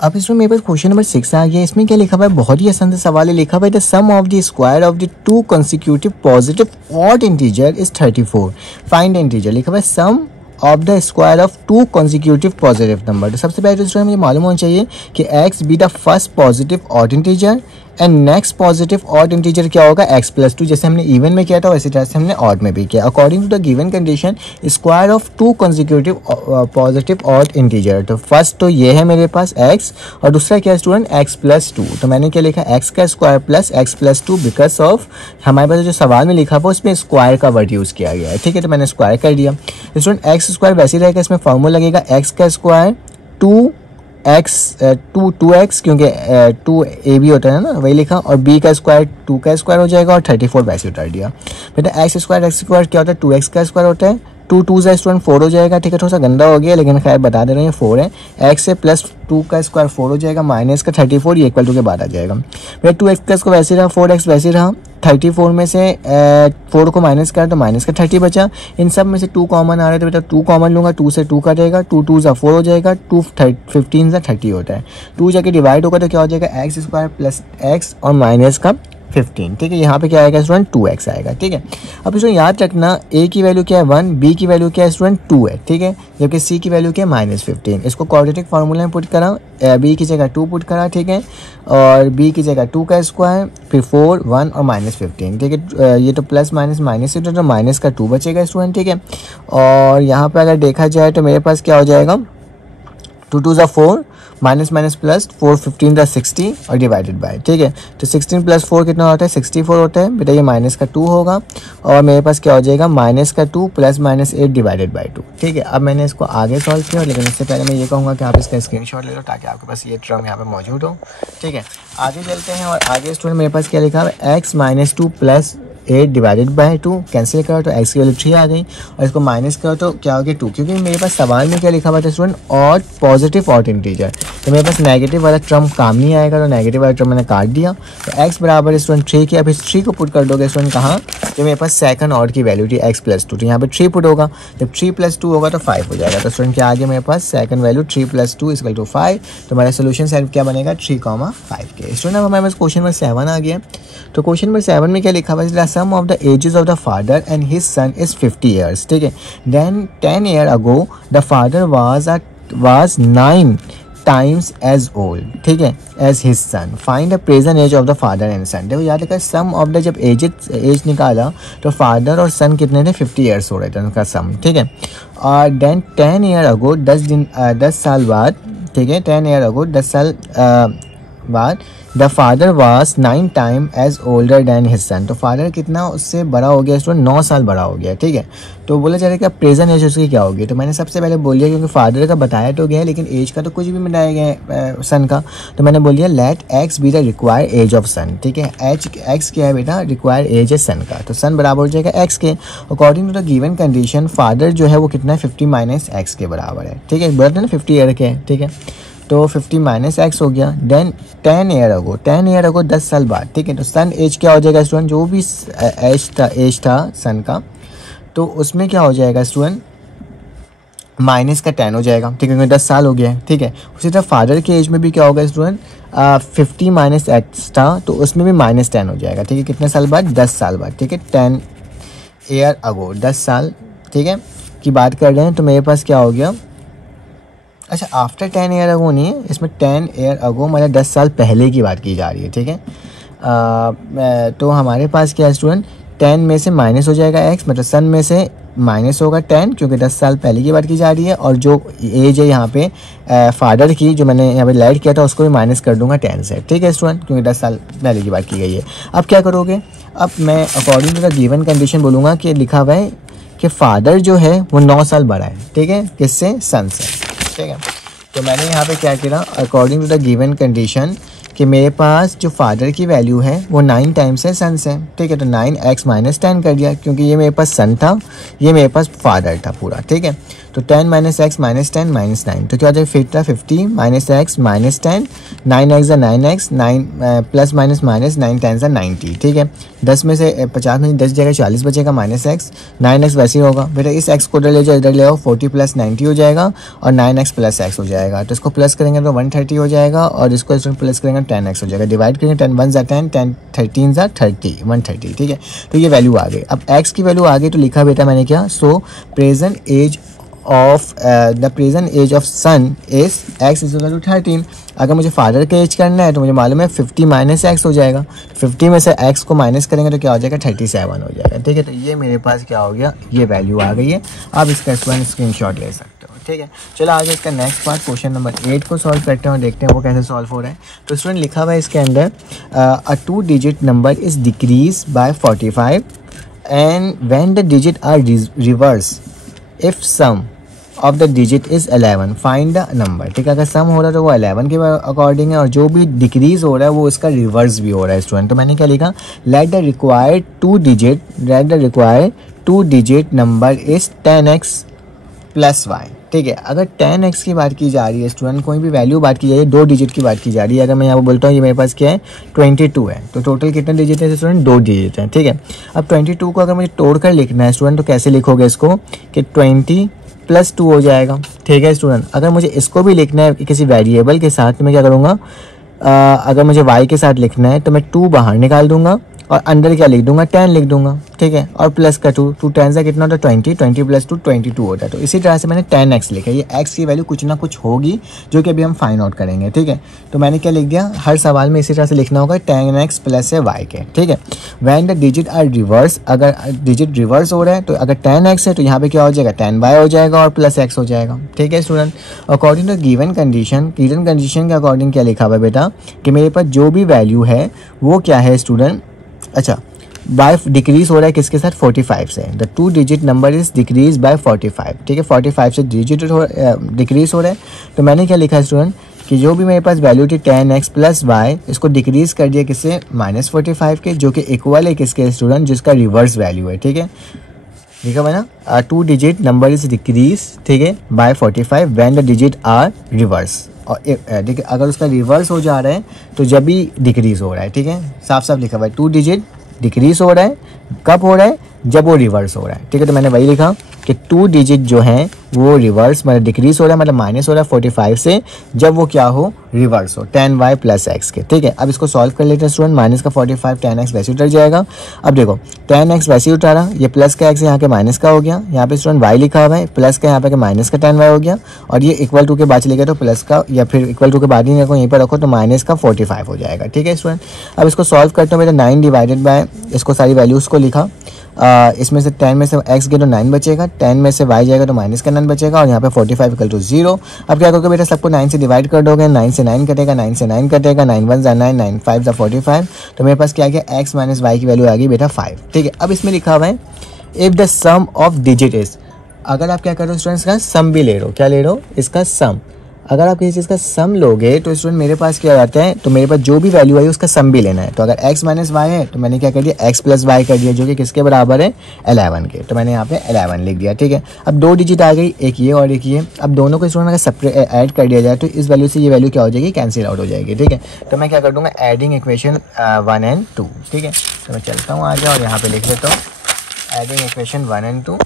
अब इसमें मेरे पास क्वेश्चन नंबर 6 आ गया। इसमें क्या लिखा हुआ है, बहुत ही आसान सा सवाल है। लिखा हुआ है the sum of the square of the 2 consecutive positive odd integer is 34, find integer. लिखा हुआ है sum of the square of 2 consecutive positive number. तो सबसे पहले तो मुझे मालूम होना चाहिए कि x be the first positive odd integer and next positive odd integer क्या होगा x प्लस 2। जैसे हमने इवन में किया था वैसे तरह से हमने ऑड में भी किया। According to the given condition square of 2 consecutive positive odd integer, तो फर्स्ट तो ये है मेरे पास x और दूसरा क्या है स्टूडेंट x प्लस 2। तो मैंने क्या लिखा x का square plus x plus 2 because of हमारे पास जो सवाल में लिखा हुआ उसमें स्क्वायर का वर्ड यूज़ किया गया है। ठीक है, तो मैंने स्क्वायर कर दिया। स्टूडेंट x स्क्वायर वैसे ही रहेगा, इसमें फॉर्मूला लगेगा x का स्क्वायर 2x क्योंकि 2 भी होता है ना वही लिखा, और b का स्क्वायर 2 का स्क्वायर हो जाएगा और 34 वैसे उतार दिया। बेटा x स्क्वायर क्या होता है 2x का स्क्वायर होता है, 2 2 से स्टूडेंट 4 हो जाएगा। ठीक है, थोड़ा सा गंदा हो गया लेकिन खैर बता दे रहे हैं 4 है। x से प्लस 2 का स्क्वायर 4 हो जाएगा माइनस का 34, ये इक्वल टू के बाद आ जाएगा। बेटा 2x का स्क्वायर वैसे रहा, 4x वैसे रहा, 34 में से 4 को माइनस कर तो माइनस का 30 बचा। इन सब में से 2 कॉमन आ रहा है तो बेटा 2 कॉमन लूँगा, 2 से 2 कटेगा, 2 2 ज़ा 4 हो जाएगा, 2 15 ज़ा 30 होता है। 2 जाके डिवाइड होगा तो क्या हो जाएगा x स्क्वायर प्लस x और माइनस का 15, ठीक है। यहाँ पे क्या आएगा स्टूडेंट 2x आएगा, ठीक है। अब स्टूडेंट याद रखना a की वैल्यू क्या है 1, b की वैल्यू क्या है स्टूडेंट 2 है, ठीक है, जबकि c की वैल्यू क्या है -15। इसको क्वाड्रेटिक फार्मूला में पुट करा, b की जगह 2 पुट करा, ठीक है, और b की जगह 2 का स्क्वायर, फिर 4, 1 और -15, ठीक है। ये तो प्लस माइनस माइनस से तो माइनस का 2 बचेगा स्टूडेंट, ठीक है। और यहाँ पर अगर देखा जाए तो मेरे पास क्या हो जाएगा, 2 2 4, माइनस माइनस प्लस 4 15 60 और डिवाइडेड बाय, ठीक है। तो 16 + 4 कितना होता है 64 होता है बेटा, ये माइनस का 2 होगा और मेरे पास क्या हो जाएगा माइनस का 2 + -8 डिवाइडेड बाय 2, ठीक है। अब मैंने इसको आगे सॉल्व किया, लेकिन इससे पहले मैं ये कहूँगा कि आप इसका स्क्रीनशॉट ले लो ताकि आपके पास ये टर्म यहाँ पे मौजूद हो, ठीक है। आगे चलते हैं और आगे स्टूडेंट मेरे पास क्या लिखा है x - 2 + 8 डिवाइडेड बाय 2, कैंसिल करो तो x की वैल्यू 3 आ गई और इसको माइनस करो तो क्या हो गया 2, क्योंकि मेरे पास सवाल में क्या लिखा हुआ था student odd positive odd integer, तो मेरे पास नेगेटिव वाला टर्म काम नहीं आएगा, तो नेगेटिव वाला टर्म मैंने काट दिया। तो x बराबर स्टूडेंट 3 किया, फिर 3 को पुट कर दोगे स्टूडेंट कहाँ, तो मेरे पास सेकंड ऑड की वैल्यू थी x + 2, तो यहाँ पे 3 पुट होगा, जब 3 + 2 होगा तो 5 हो जाएगा। तो स्टूडेंट क्या आ गया मेरे पास सेकंड वैल्यू 3 + 2 = 5, तो हमारा सोल्यूशन सेट क्या बनेगा 3,5 के। स्टूडेंट अब हमारे पास क्वेश्चन नंबर 7 आ गया। तो क्वेश्चन नंबर 7 में क्या लिखा हुआ है, sum of the ages of the father and his son is 50 years, ठीक है। Then 10 year ago the father was 9 times as old, ठीक है, as his son. Find the present age of the father and son. देखो याद रखा sum of the, जब age निकाला तो फादर और सन कितने थे 50 ईयर्स हो रहे थे उनका सम, ठीक है। और देन 10 ईयर अगो 10 साल बाद, ठीक है, 10 ईयर अगो 10 साल बाद the father was 9 time age older than his son. तो फादर कितना उससे बड़ा हो गया स्टूडेंट 9 साल बड़ा हो गया, ठीक है। तो बोला जा रहा है कि प्रेजेंट एज उसकी क्या होगी, तो मैंने सबसे पहले बोल दिया क्योंकि फादर का बताया तो गया है लेकिन एज का तो कुछ भी बताया गया है सन का, तो मैंने बोल दिया let x be the required age of son, ठीक है। एक्स क्या है बेटा रिक्वायर्ड एज है सन का, तो सन बराबर हो जाएगा एक्स के। According to the given condition father जो है वो कितना है 50 - x के बराबर है, ठीक है, बोलते हैं ना 50 ईयर के, ठीक है। तो 50 - x हो गया। देन 10 ईयर अगो 10 साल बाद, ठीक है। तो सन एज क्या हो जाएगा स्टूडेंट, जो भी एज था सन का, तो उसमें क्या हो जाएगा स्टूडेंट माइनस का 10 हो जाएगा, ठीक है, क्योंकि 10 साल हो गया है, ठीक है। उसी तरह फादर के एज में भी क्या होगा स्टूडेंट 50 - x था, तो उसमें भी -10 हो जाएगा, ठीक है। कितने साल बाद 10 साल बाद, ठीक है। 10 ईयर अगो 10 साल, ठीक है, की बात कर रहे हैं। तो मेरे पास क्या हो गया, अच्छा आफ्टर 10 ईयर अगो नहीं है इसमें, 10 ईयर अगो मतलब 10 साल पहले की बात की जा रही है, ठीक है। तो हमारे पास क्या है स्टूडेंट 10 में से माइनस हो जाएगा x, मतलब सन में से माइनस होगा 10 क्योंकि 10 साल पहले की बात की जा रही है, और जो एज है यहाँ पे फादर की जो मैंने यहाँ पे लाइट किया था उसको भी माइनस कर दूंगा 10 से, ठीक है स्टूडेंट, क्योंकि 10 साल पहले की बात की गई है। अब क्या करोगे, अब मैं according to the given condition बोलूँगा कि लिखा हुआ है कि फादर जो है वो 9 साल बड़ा है, ठीक है, किससे सन से, ठीक है। तो मैंने यहाँ पे क्या किया according to the given condition कि मेरे पास जो फादर की वैल्यू है वो 9 टाइम्स है सन से, ठीक है। तो 9x - 10 कर दिया क्योंकि ये मेरे पास सन था, ये मेरे पास फादर था पूरा, ठीक है। तो 10 - x - 10 - 9, तो क्या हो जाएगा फिर था 50 - x - 10, 9x 9x, 9 plus minus minus 9 10 90, ठीक है। 10 में से 50 में 10 जाएगा 40 बचेगा -x, 9x वैसे ही होगा बेटा, इस x को इधर ले जाओ, इधर ले आओ, 40 + 90 हो जाएगा और 9x + x हो जाएगा, तो इसको प्लस करेंगे तो 130 हो जाएगा और इसको इसमें प्लस करेंगे 10x हो जाएगा, डिवाइड करेंगे 10 1 10 10 13 30 130, ठीक है। तो ये वैल्यू आ गई। अब x की वैल्यू आ गई तो लिखा बेटा मैंने क्या, so present age of son is x = 13। अगर मुझे फादर का एज करना है तो मुझे मालूम है 50 - x हो जाएगा, 50 में से x को माइनस करेंगे तो क्या हो जाएगा 37 हो जाएगा, ठीक है। तो ये मेरे पास क्या हो गया, ये वैल्यू आ गई है। आप इसका स्क्रीनशॉट ले सकते हो, ठीक है। चलो आगे इसका नेक्स्ट पार्ट क्वेश्चन नंबर 8 को सॉल्व करते हैं और देखते हैं वो कैसे सॉल्व हो रहा है। तो स्टूडेंट लिखा हुआ है इसके अंदर a 2 digit number is decrease by 45 and when the digit are reverse if sum of the digit is 11 find the number, ठीक है। अगर सम हो रहा है तो वो 11 के अकॉर्डिंग है और जो भी डिक्रीज हो रहा है वो इसका रिवर्स भी हो रहा है स्टूडेंट। तो मैंने क्या लिखा, late the required 2 digit number is 10x + y, ठीक है। अगर 10x की बात की जा रही है स्टूडेंट, कोई भी वैल्यू बात की जा रही है, 2 डिजिट की बात की जा रही है, अगर मैं यहाँ बोलता हूँ ये मेरे पास क्या है 22 है, तो टोटल कितने डिजिट है स्टूडेंट 2 डिजिट है, ठीक है। अब 22 को अगर मुझे तोड़ कर लिखना है स्टूडेंट तो कैसे लिखोगे इसको कि 20 + 2 हो जाएगा, ठीक है स्टूडेंट। अगर मुझे इसको भी लिखना है किसी वेरिएबल के साथ तो मैं क्या करूँगा, अगर मुझे y के साथ लिखना है तो मैं 2 बाहर निकाल दूंगा और अंदर क्या लिख दूंगा 10 लिख दूंगा, ठीक है, और प्लस का 2, 2 10 से कितना होता है 20, 20 प्लस 2 22 होता है। तो इसी तरह से मैंने 10x लिखा है, ये x की वैल्यू कुछ ना कुछ होगी जो कि अभी हम फाइंड आउट करेंगे, ठीक है। तो मैंने क्या लिख दिया, हर सवाल में इसी तरह से लिखना होगा 10x प्लस है y के, ठीक है। When the digit are reverse, अगर डिजिट रिवर्स हो रहा है तो अगर 10x है तो यहाँ पे क्या हो जाएगा 10y हो जाएगा और प्लस x हो जाएगा, ठीक है student. According to given condition के अकॉर्डिंग क्या लिखा हुआ है बेटा कि मेरे पास जो भी वैल्यू है वो क्या है स्टूडेंट, अच्छा बाय डिक्रीज हो रहा है किसके साथ 45 से, the 2 digit number is decrease by 45, ठीक है, 45 से डिजिट डिक्रीज हो रहा है। तो मैंने क्या लिखा है स्टूडेंट कि जो भी मेरे पास वैल्यू थी 10x प्लस y, इसको डिक्रीज कर दिया किससे -45 के, जो कि इक्वल है किसके स्टूडेंट, जिसका रिवर्स वैल्यू है, ठीक है, लिखा हुआ ना 2 डिजिट नंबर इज डिक्रीज, ठीक है, by 45 when the digit are reverse, और ठीक है अगर उसका रिवर्स हो जा रहा है तो जब भी डिक्रीज हो रहा है, ठीक है, साफ साफ लिखा हुआ है 2 डिजिट डिक्रीज हो रहा है, कब हो रहा है जब वो रिवर्स हो रहा है, ठीक है। तो मैंने वही लिखा कि 2 डिजिट जो है वो रिवर्स मतलब डिक्रीज हो रहा है, मतलब माइनस हो रहा है 45 से, जब वो क्या हो रिवर्स हो 10y प्लस x के, ठीक है। अब इसको सॉल्व कर लेते हैं स्टूडेंट, माइनस का 45 10x वैसे उतर जाएगा। अब देखो 10x वैसे ही उतारा, ये प्लस का x यहाँ के माइनस का हो गया, यहाँ पे स्टूडेंट y लिखा हुआ है, प्लस का यहाँ पे माइनस का 10y हो गया, और ये इक्वल टू के बाद चले गया तो प्लस का, या फिर इक्वल टू के बाद ही रखो यहीं पर रखो तो माइनस का 45 हो जाएगा, ठीक है स्टूडेंट। अब इसको सॉल्व करते हो मेरा 9 डिवाइडेड बाय, इसको सारी वैल्यूज़ को लिखा, इसमें से 10 में से x गया तो 9 बचेगा, 10 में से y जाएगा तो माइनस का 9 बचेगा, और यहाँ पे 45 इक्वल टू 0। अब क्या करोगे बेटा, सबको 9 से डिवाइड कर दोगे, 9 से 9 कटेगा, 9 से 9 कटेगा, 9 1 जा 9, 9 5 जा 45, तो मेरे पास क्या आ गया x माइनस y की वैल्यू आ गई बेटा 5, ठीक है। अब इसमें लिखा हुआ है if the sum of digit is, अगर आप क्या कर रहे हो स्टूडेंट्स का सम भी ले रहे हो, क्या ले रहे हो इसका सम, अगर आप किसी चीज़ का सम लोगे तो स्टूडेंट मेरे पास क्या आता है, तो मेरे पास जो भी वैल्यू आई उसका सम भी लेना है। तो अगर x माइनस वाई है तो मैंने क्या कर दिया x प्लस वाई कर दिया, जो कि किसके बराबर है 11 के, तो मैंने यहाँ पे 11 लिख दिया, ठीक है। अब 2 डिजिट आ गई, एक ये और एक ये, अब दोनों को स्टूडेंट अगर सेपरेट ऐड कर दिया जाए तो इस वैल्यू से ये वैल्यू क्या हो जाएगी, कैंसिल आउट हो जाएगी, ठीक है। तो मैं क्या कर दूँगा एडिंग इक्वेशन 1 and 2, ठीक है। तो मैं चलता हूँ आगे और यहाँ पर लिख लेता हूँ एडिंग इक्वेशन 1 and 2।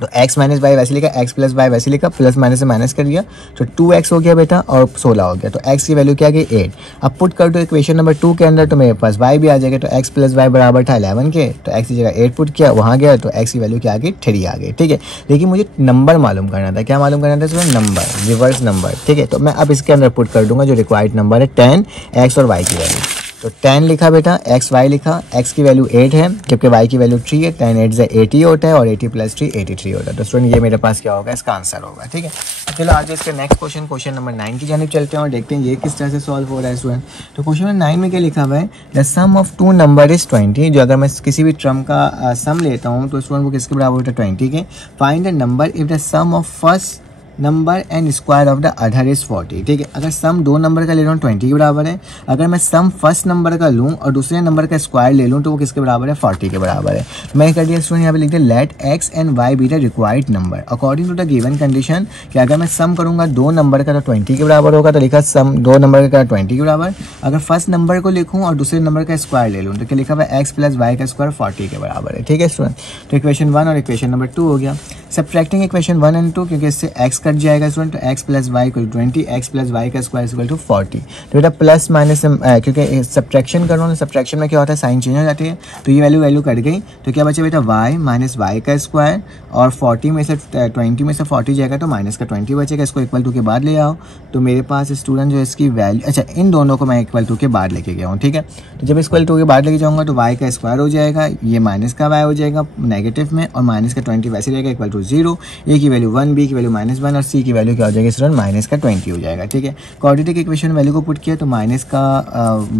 तो x माइनस वाई वैसे लिखा, x प्लस वाई वैसे लिखा, प्लस माइनस से माइनस कर दिया तो 2x हो गया बेटा और 16 हो गया, तो x की वैल्यू क्या आ गई 8। अब पुट कर दो इक्वेशन नंबर 2 के अंदर तो मेरे पास y भी आ जाएगा, तो x प्लस वाई बराबर था 11 के, तो x की जगह 8 पुट किया, वहाँ गया तो x की वैल्यू क्या आ गई 3 आ गई, ठीक है। लेकिन मुझे नंबर मालूम करना था, क्या मालूम करना था इसमें नंबर, रिवर्स नंबर, ठीक है। तो मैं अब इसके अंदर पुट कर दूंगा जो रिक्वायर्ड नंबर है 10 x और y की वैल्यू, तो 10 लिखा बेटा, x y लिखा, x की वैल्यू 8 है जबकि y की वैल्यू 3 है, 10 8 से 80 होता है और 80 प्लस 3 83 होता है। तो स्टूडेंट ये मेरे पास क्या होगा, इसका आंसर होगा, ठीक है। चलो आगे इसके नेक्स्ट क्वेश्चन नंबर 9 की जानिब चलते हैं और देखते हैं ये किस तरह से सॉल्व हो रहा है स्टूडेंट। तो क्वेश्चन नंबर 9 में क्या लिखा हुआ है, the sum of 2 number is 20, जो अगर मैं किसी भी टर्म का सम लेता हूँ तो स्टूडेंट वो किसके बराबर होता है 20 के। Find the number if the sum of first number and square of the other is 40, ठीक है। अगर सम 2 नंबर का ले रहा हूँ 20 के बराबर है, अगर मैं सम फर्स्ट नंबर का लूँ और दूसरे नंबर का स्क्वायर ले लूँ तो वो किसके बराबर है 40 के बराबर है। मैं कर दिया स्टूडेंट यहाँ पे लिख दिया let x and y be the required number according to the given condition, कि अगर मैं सम करूँगा 2 नंबर का तो 20 के बराबर होगा, तो लिखा सम 2 नंबर का 20 के बराबर। अगर फर्स्ट नंबर को लिखूँ और दूसरे नंबर का स्क्वायर ले लूँ तो क्या लिखा हुआ है x प्लस वाई का स्क्वायर 40 के बराबर है, ठीक है स्टूडेंट। तो इक्वेशन 1 और इक्वेशन नंबर 2 हो गया। सब्ट्रैक्टिंग इक्वेशन 1 एंड 2, क्योंकि इससे x कट जाएगा स्टूडेंट, तो x plus y equal 20, x plus y का स्क्वायर इक्वल टू 40। तो बेटा प्लस माइनस क्योंकि सब्ट्रैक्शन करो ना, सब्ट्रैक्शन में क्या होता है साइन चेंज हो जाती है, तो ये वैल्यू कट गई, तो क्या बचा बेटा y माइनस वाई का स्क्वायर, और 40 में से 20 में से 40 जाएगा तो माइनस का 20 बचेगा, इसको इक्वल टू के बाद ले आओ। तो मेरे पास स्टूडेंट जो इसकी वैल्यू, अच्छा इन दोनों को मैं इक्वल टू के बाद लेके गया हूँ, ठीक है। तो जब इक्वल टू के बाद लेके जाऊँगा तो y का स्क्वायर हो जाएगा, ये माइनस का y हो जाएगा नेगेटिव में, और माइनस का 20 वैसे रहेगा इक्वल टू 0, a की वैल्यू 1, b की वैल्यू -1 और c की वैल्यू क्या हो जाएगी स्टूडेंट माइनस का 20 हो जाएगा, ठीक है। क्वाड्रेटिक इक्वेशन वैल्यू को पुट किया तो माइनस का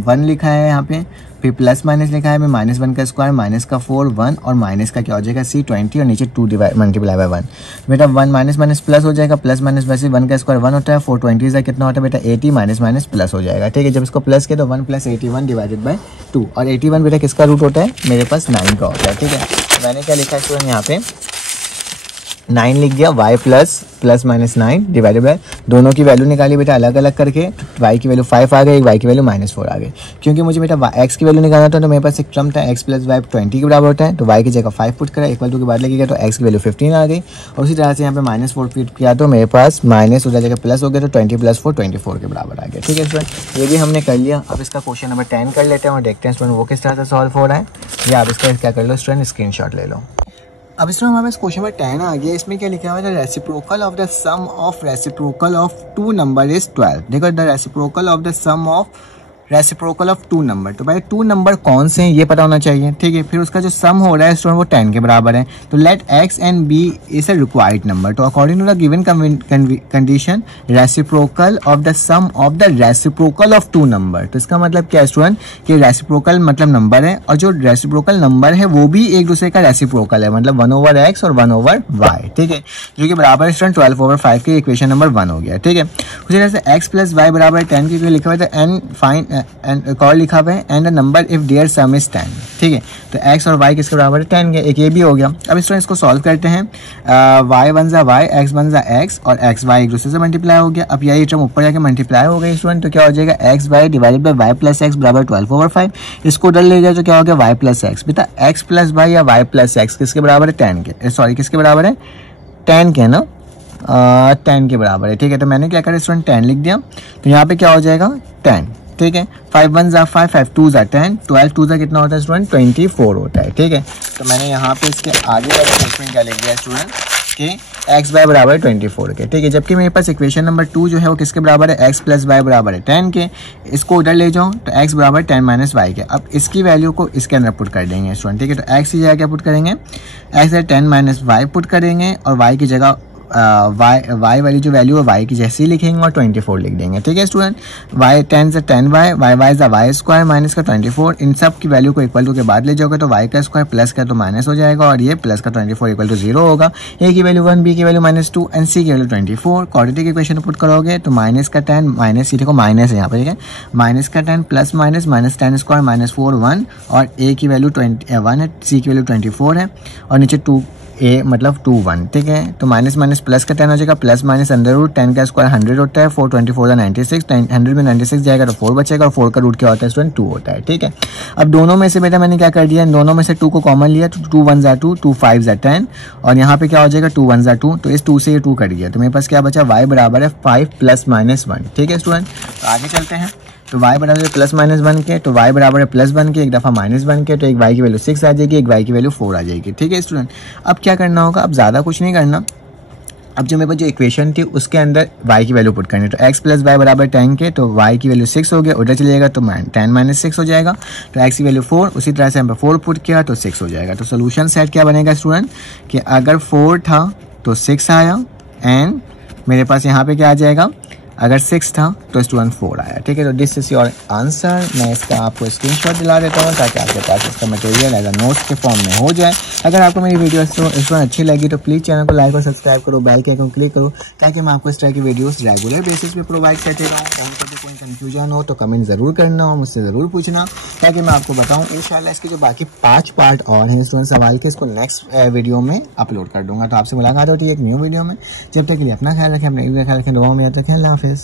1 लिखा है यहाँ पे, फिर प्लस माइनस लिखा है, -1 का स्क्वायर, माइनस का 4 1 और माइनस का क्या हो जाएगा c 20 और नीचे 2 मल्टीप्लाई बाय 1, बेटा 1 माइनस माइनस प्लस हो जाएगा, प्लस माइनस वैसे 1 का स्क्वायर 1 होता है, 420 से कितना होता है बेटा 80, माइनस माइनस प्लस हो जाएगा, ठीक है। जब इसको प्लस किया तो 1 + 81 डिवाइडेड बाय 2, और 81 बेटा किसका रूट होता है मेरे पास 9 का होता है, ठीक है। तो मैंने क्या लिखा है स्टूडेंट यहाँ पे 9 लिख दिया, y plus minus 9 divided by, दोनों की वैल्यू निकाली बेटा अलग अलग करके, y की वैल्यू 5 आ गई, y की वैल्यू -4 आ गई। क्योंकि मुझे बेटा x की वैल्यू निकालना था तो मेरे पास एक टर्म था x प्लस वाई 20 के बराबर होता है, तो y की जगह 5 पुट करा, इक्वल टू के बाद लगेगा तो x की वैल्यू 15 आ गई। और उसी तरह से यहाँ पे -4 पुट किया तो मेरे पास माइनस उधर जगह प्लस हो गया, तो 20 + 4 24 के बराबर आ गया। ठीक है स्टूडेंट, ये भी हमने कर लिया। अब इसका क्वेश्चन नंबर 10 कर लेते हैं और देखते हैं स्टूडेंट वो किस तरह से सॉल्व हो रहा है, या आप इसका क्या कर लो स्टूडेंट, स्क्रीनशॉट ले लो। अब इसमें हमारे पास क्वेश्चन नंबर 10 आ गया। इसमें क्या लिखा हुआ है, the reciprocal of the sum of reciprocal of 2 number is 12। देखो, the reciprocal of the sum of reciprocal of 2 number, तो भाई 2 नंबर कौन से हैं ये पता होना चाहिए। ठीक है, फिर उसका जो सम हो रहा है स्टूडेंट वो 10 के बराबर है। तो let x and b is a required number, तो according to the given condition reciprocal of the sum of the reciprocal of 2 number. तो इसका मतलब क्या है स्टूडेंट, कि रेसिप्रोकल मतलब नंबर है, और जो रेसिप्रोकल नंबर है वो भी एक दूसरे का रेसिप्रोकल है, मतलब 1/x और 1/y। ठीक है, जो कि बराबर स्टूडेंट 12/5 की इक्वेशन नंबर 1 हो गया। ठीक है, उसी तरह से x + y बराबर 10 की लिखा हुआ है, एंड फाइंड एंड एक और लिखा हुआ है, and the number if their sum is 10। ठीक है, तो x और y किसके बराबर है, 10 के, एक ये भी हो गया। अब इस तरह इसको सॉल्व करते हैं, y वन जा y, x वन जा x, और x y एक दूसरे से मल्टीप्लाई हो गया। अब यही टर्म ऊपर जाके मल्टीप्लाई हो गई स्टूडेंट, तो क्या हो जाएगा, x y divided by y + x बराबर 12/5। इसको उधर ले जाए तो क्या हो गया, y + x। बेटा x + y या y + x किसके बराबर है, 10 के, सॉरी किसके बराबर है, 10 के ना, 10 के बराबर है। ठीक है, तो मैंने क्या करा स्टूडेंट 10 लिख दिया, तो यहाँ पे क्या हो जाएगा 10। ठीक है, 5 वन जा 5, 5 टू जा 10, 12 टू जा कितना होता है स्टूडेंट, 24 होता है। ठीक है, तो मैंने यहाँ पे इसके आगे वाला स्टेटमेंट क्या लिख दिया स्टूडेंट, कि x y बराबर 24 के। ठीक है, जबकि मेरे पास इक्वेशन नंबर 2 जो है वो किसके बराबर है, x + y बराबर है 10 के। इसको उधर ले जाओ तो x बराबर 10 - y के। अब इसकी वैल्यू को इसके अंदर पुट कर देंगे स्टूडेंट। ठीक है, तो x की जगह क्या पुट करेंगे, x है 10 - y पुट करेंगे, और y की जगह y वाली जो वैल्यू है y की जैसे ही लिखेंगे और 24 लिख देंगे। ठीक है स्टूडेंट, y 10 से 10y, y से y स्क्वायर माइनस का 24, इन सब की वैल्यू को इक्वल टू के बाद ले जाओगे तो y का स्क्वायर प्लस का तो माइनस हो जाएगा, और ये प्लस का 24 इक्वल टू 0 होगा। a की वैल्यू 1, b की वैल्यू -2 एंड c की वैल्यू 24। क्वाड्रेटिक इक्वेशन पुट करोगे तो माइनस का 10 माइनस, ये देखो माइनस है यहाँ पे, ठीक है, माइनस का 10 प्लस माइनस -10 स्क्वायर -4 1, और a की वैल्यू 1 है, c की वैल्यू 24 है, और नीचे 2 a मतलब 2 1। ठीक है, तो माइनस माइनस प्लस का 10 हो जाएगा, प्लस माइनस अंडर रूट 10 का स्क्वायर 100 होता है, 4 24 96, 100 में 96 जाएगा तो 4 बचेगा, और 4 का रूट क्या होता है स्टूडेंट, 2 होता है। ठीक है, अब दोनों में से बेटा मैंने क्या कर दिया, इन दोनों में से 2 को कॉमन लिया, तो 2 1 जा 2, 2 5 जा 10, और यहाँ पे क्या हो जाएगा 2 1 जा 2, तो इस 2 से ये 2 कट गया, तो मेरे पास क्या बचा, y बराबर है 5 + -1। ठीक है स्टूडेंट, तो आगे चलते हैं। तो y बराबर है +-1 के, तो y बराबर है +1 के, एक दफ़ा -1 के, तो एक y की वैल्यू 6 आ जाएगी, एक y की वैल्यू 4 आ जाएगी। ठीक है स्टूडेंट, अब क्या करना होगा, अब ज़्यादा कुछ नहीं करना। अब जो मेरे पास जो इक्वेशन थी उसके अंदर y की वैल्यू पुट करनी है, तो x + y बराबर 10 के, तो y की वैल्यू 6 हो गया, उधर चलिएगा तो 10 - 6 हो जाएगा, तो x की वैल्यू 4, उसी तरह से हम 4 पुट किया तो 6 हो जाएगा। तो सोल्यूशन सेट क्या बनेगा स्टूडेंट, कि अगर 4 था तो 6 आया, एंड मेरे पास यहाँ पे क्या आ जाएगा, अगर 6 था तो स्टूडेंट 4 आया। ठीक है, तो दिस इज योर आंसर। मैं इसका आपको स्क्रीनशॉट दिला देता हूँ ताकि आपके पास इसका मटेरियल एज अ नोट्स के फॉर्म में हो जाए। अगर आपको मेरी वीडियो स्टूडेंट अच्छी लगी तो प्लीज़ चैनल को लाइक और सब्सक्राइब करो, बेल के आइकन क्लिक करो, ताकि मैं आपको इस तरह की वीडियोस रेगुलर बेसिस पे प्रोवाइड करते रहूँ। और कभी कोई कन्फ्यूजन हो तो कमेंट ज़रूर करना, और मुझसे ज़रूर पूछना, ताकि मैं आपको बताऊँ। इंशाल्लाह इसके जो बाकी 5 पार्ट और हैं स्टूडेंट सवाल के, इसको नेक्स्ट वीडियो में अपलोड कर दूँगा। तो आपसे मुलाकात होती है एक न्यू वीडियो में। जब तक के लिए अपना ख्याल रखें, अपने ख्याल रखें, दुआओं में याद रखें। अल्लाह हाफिज़।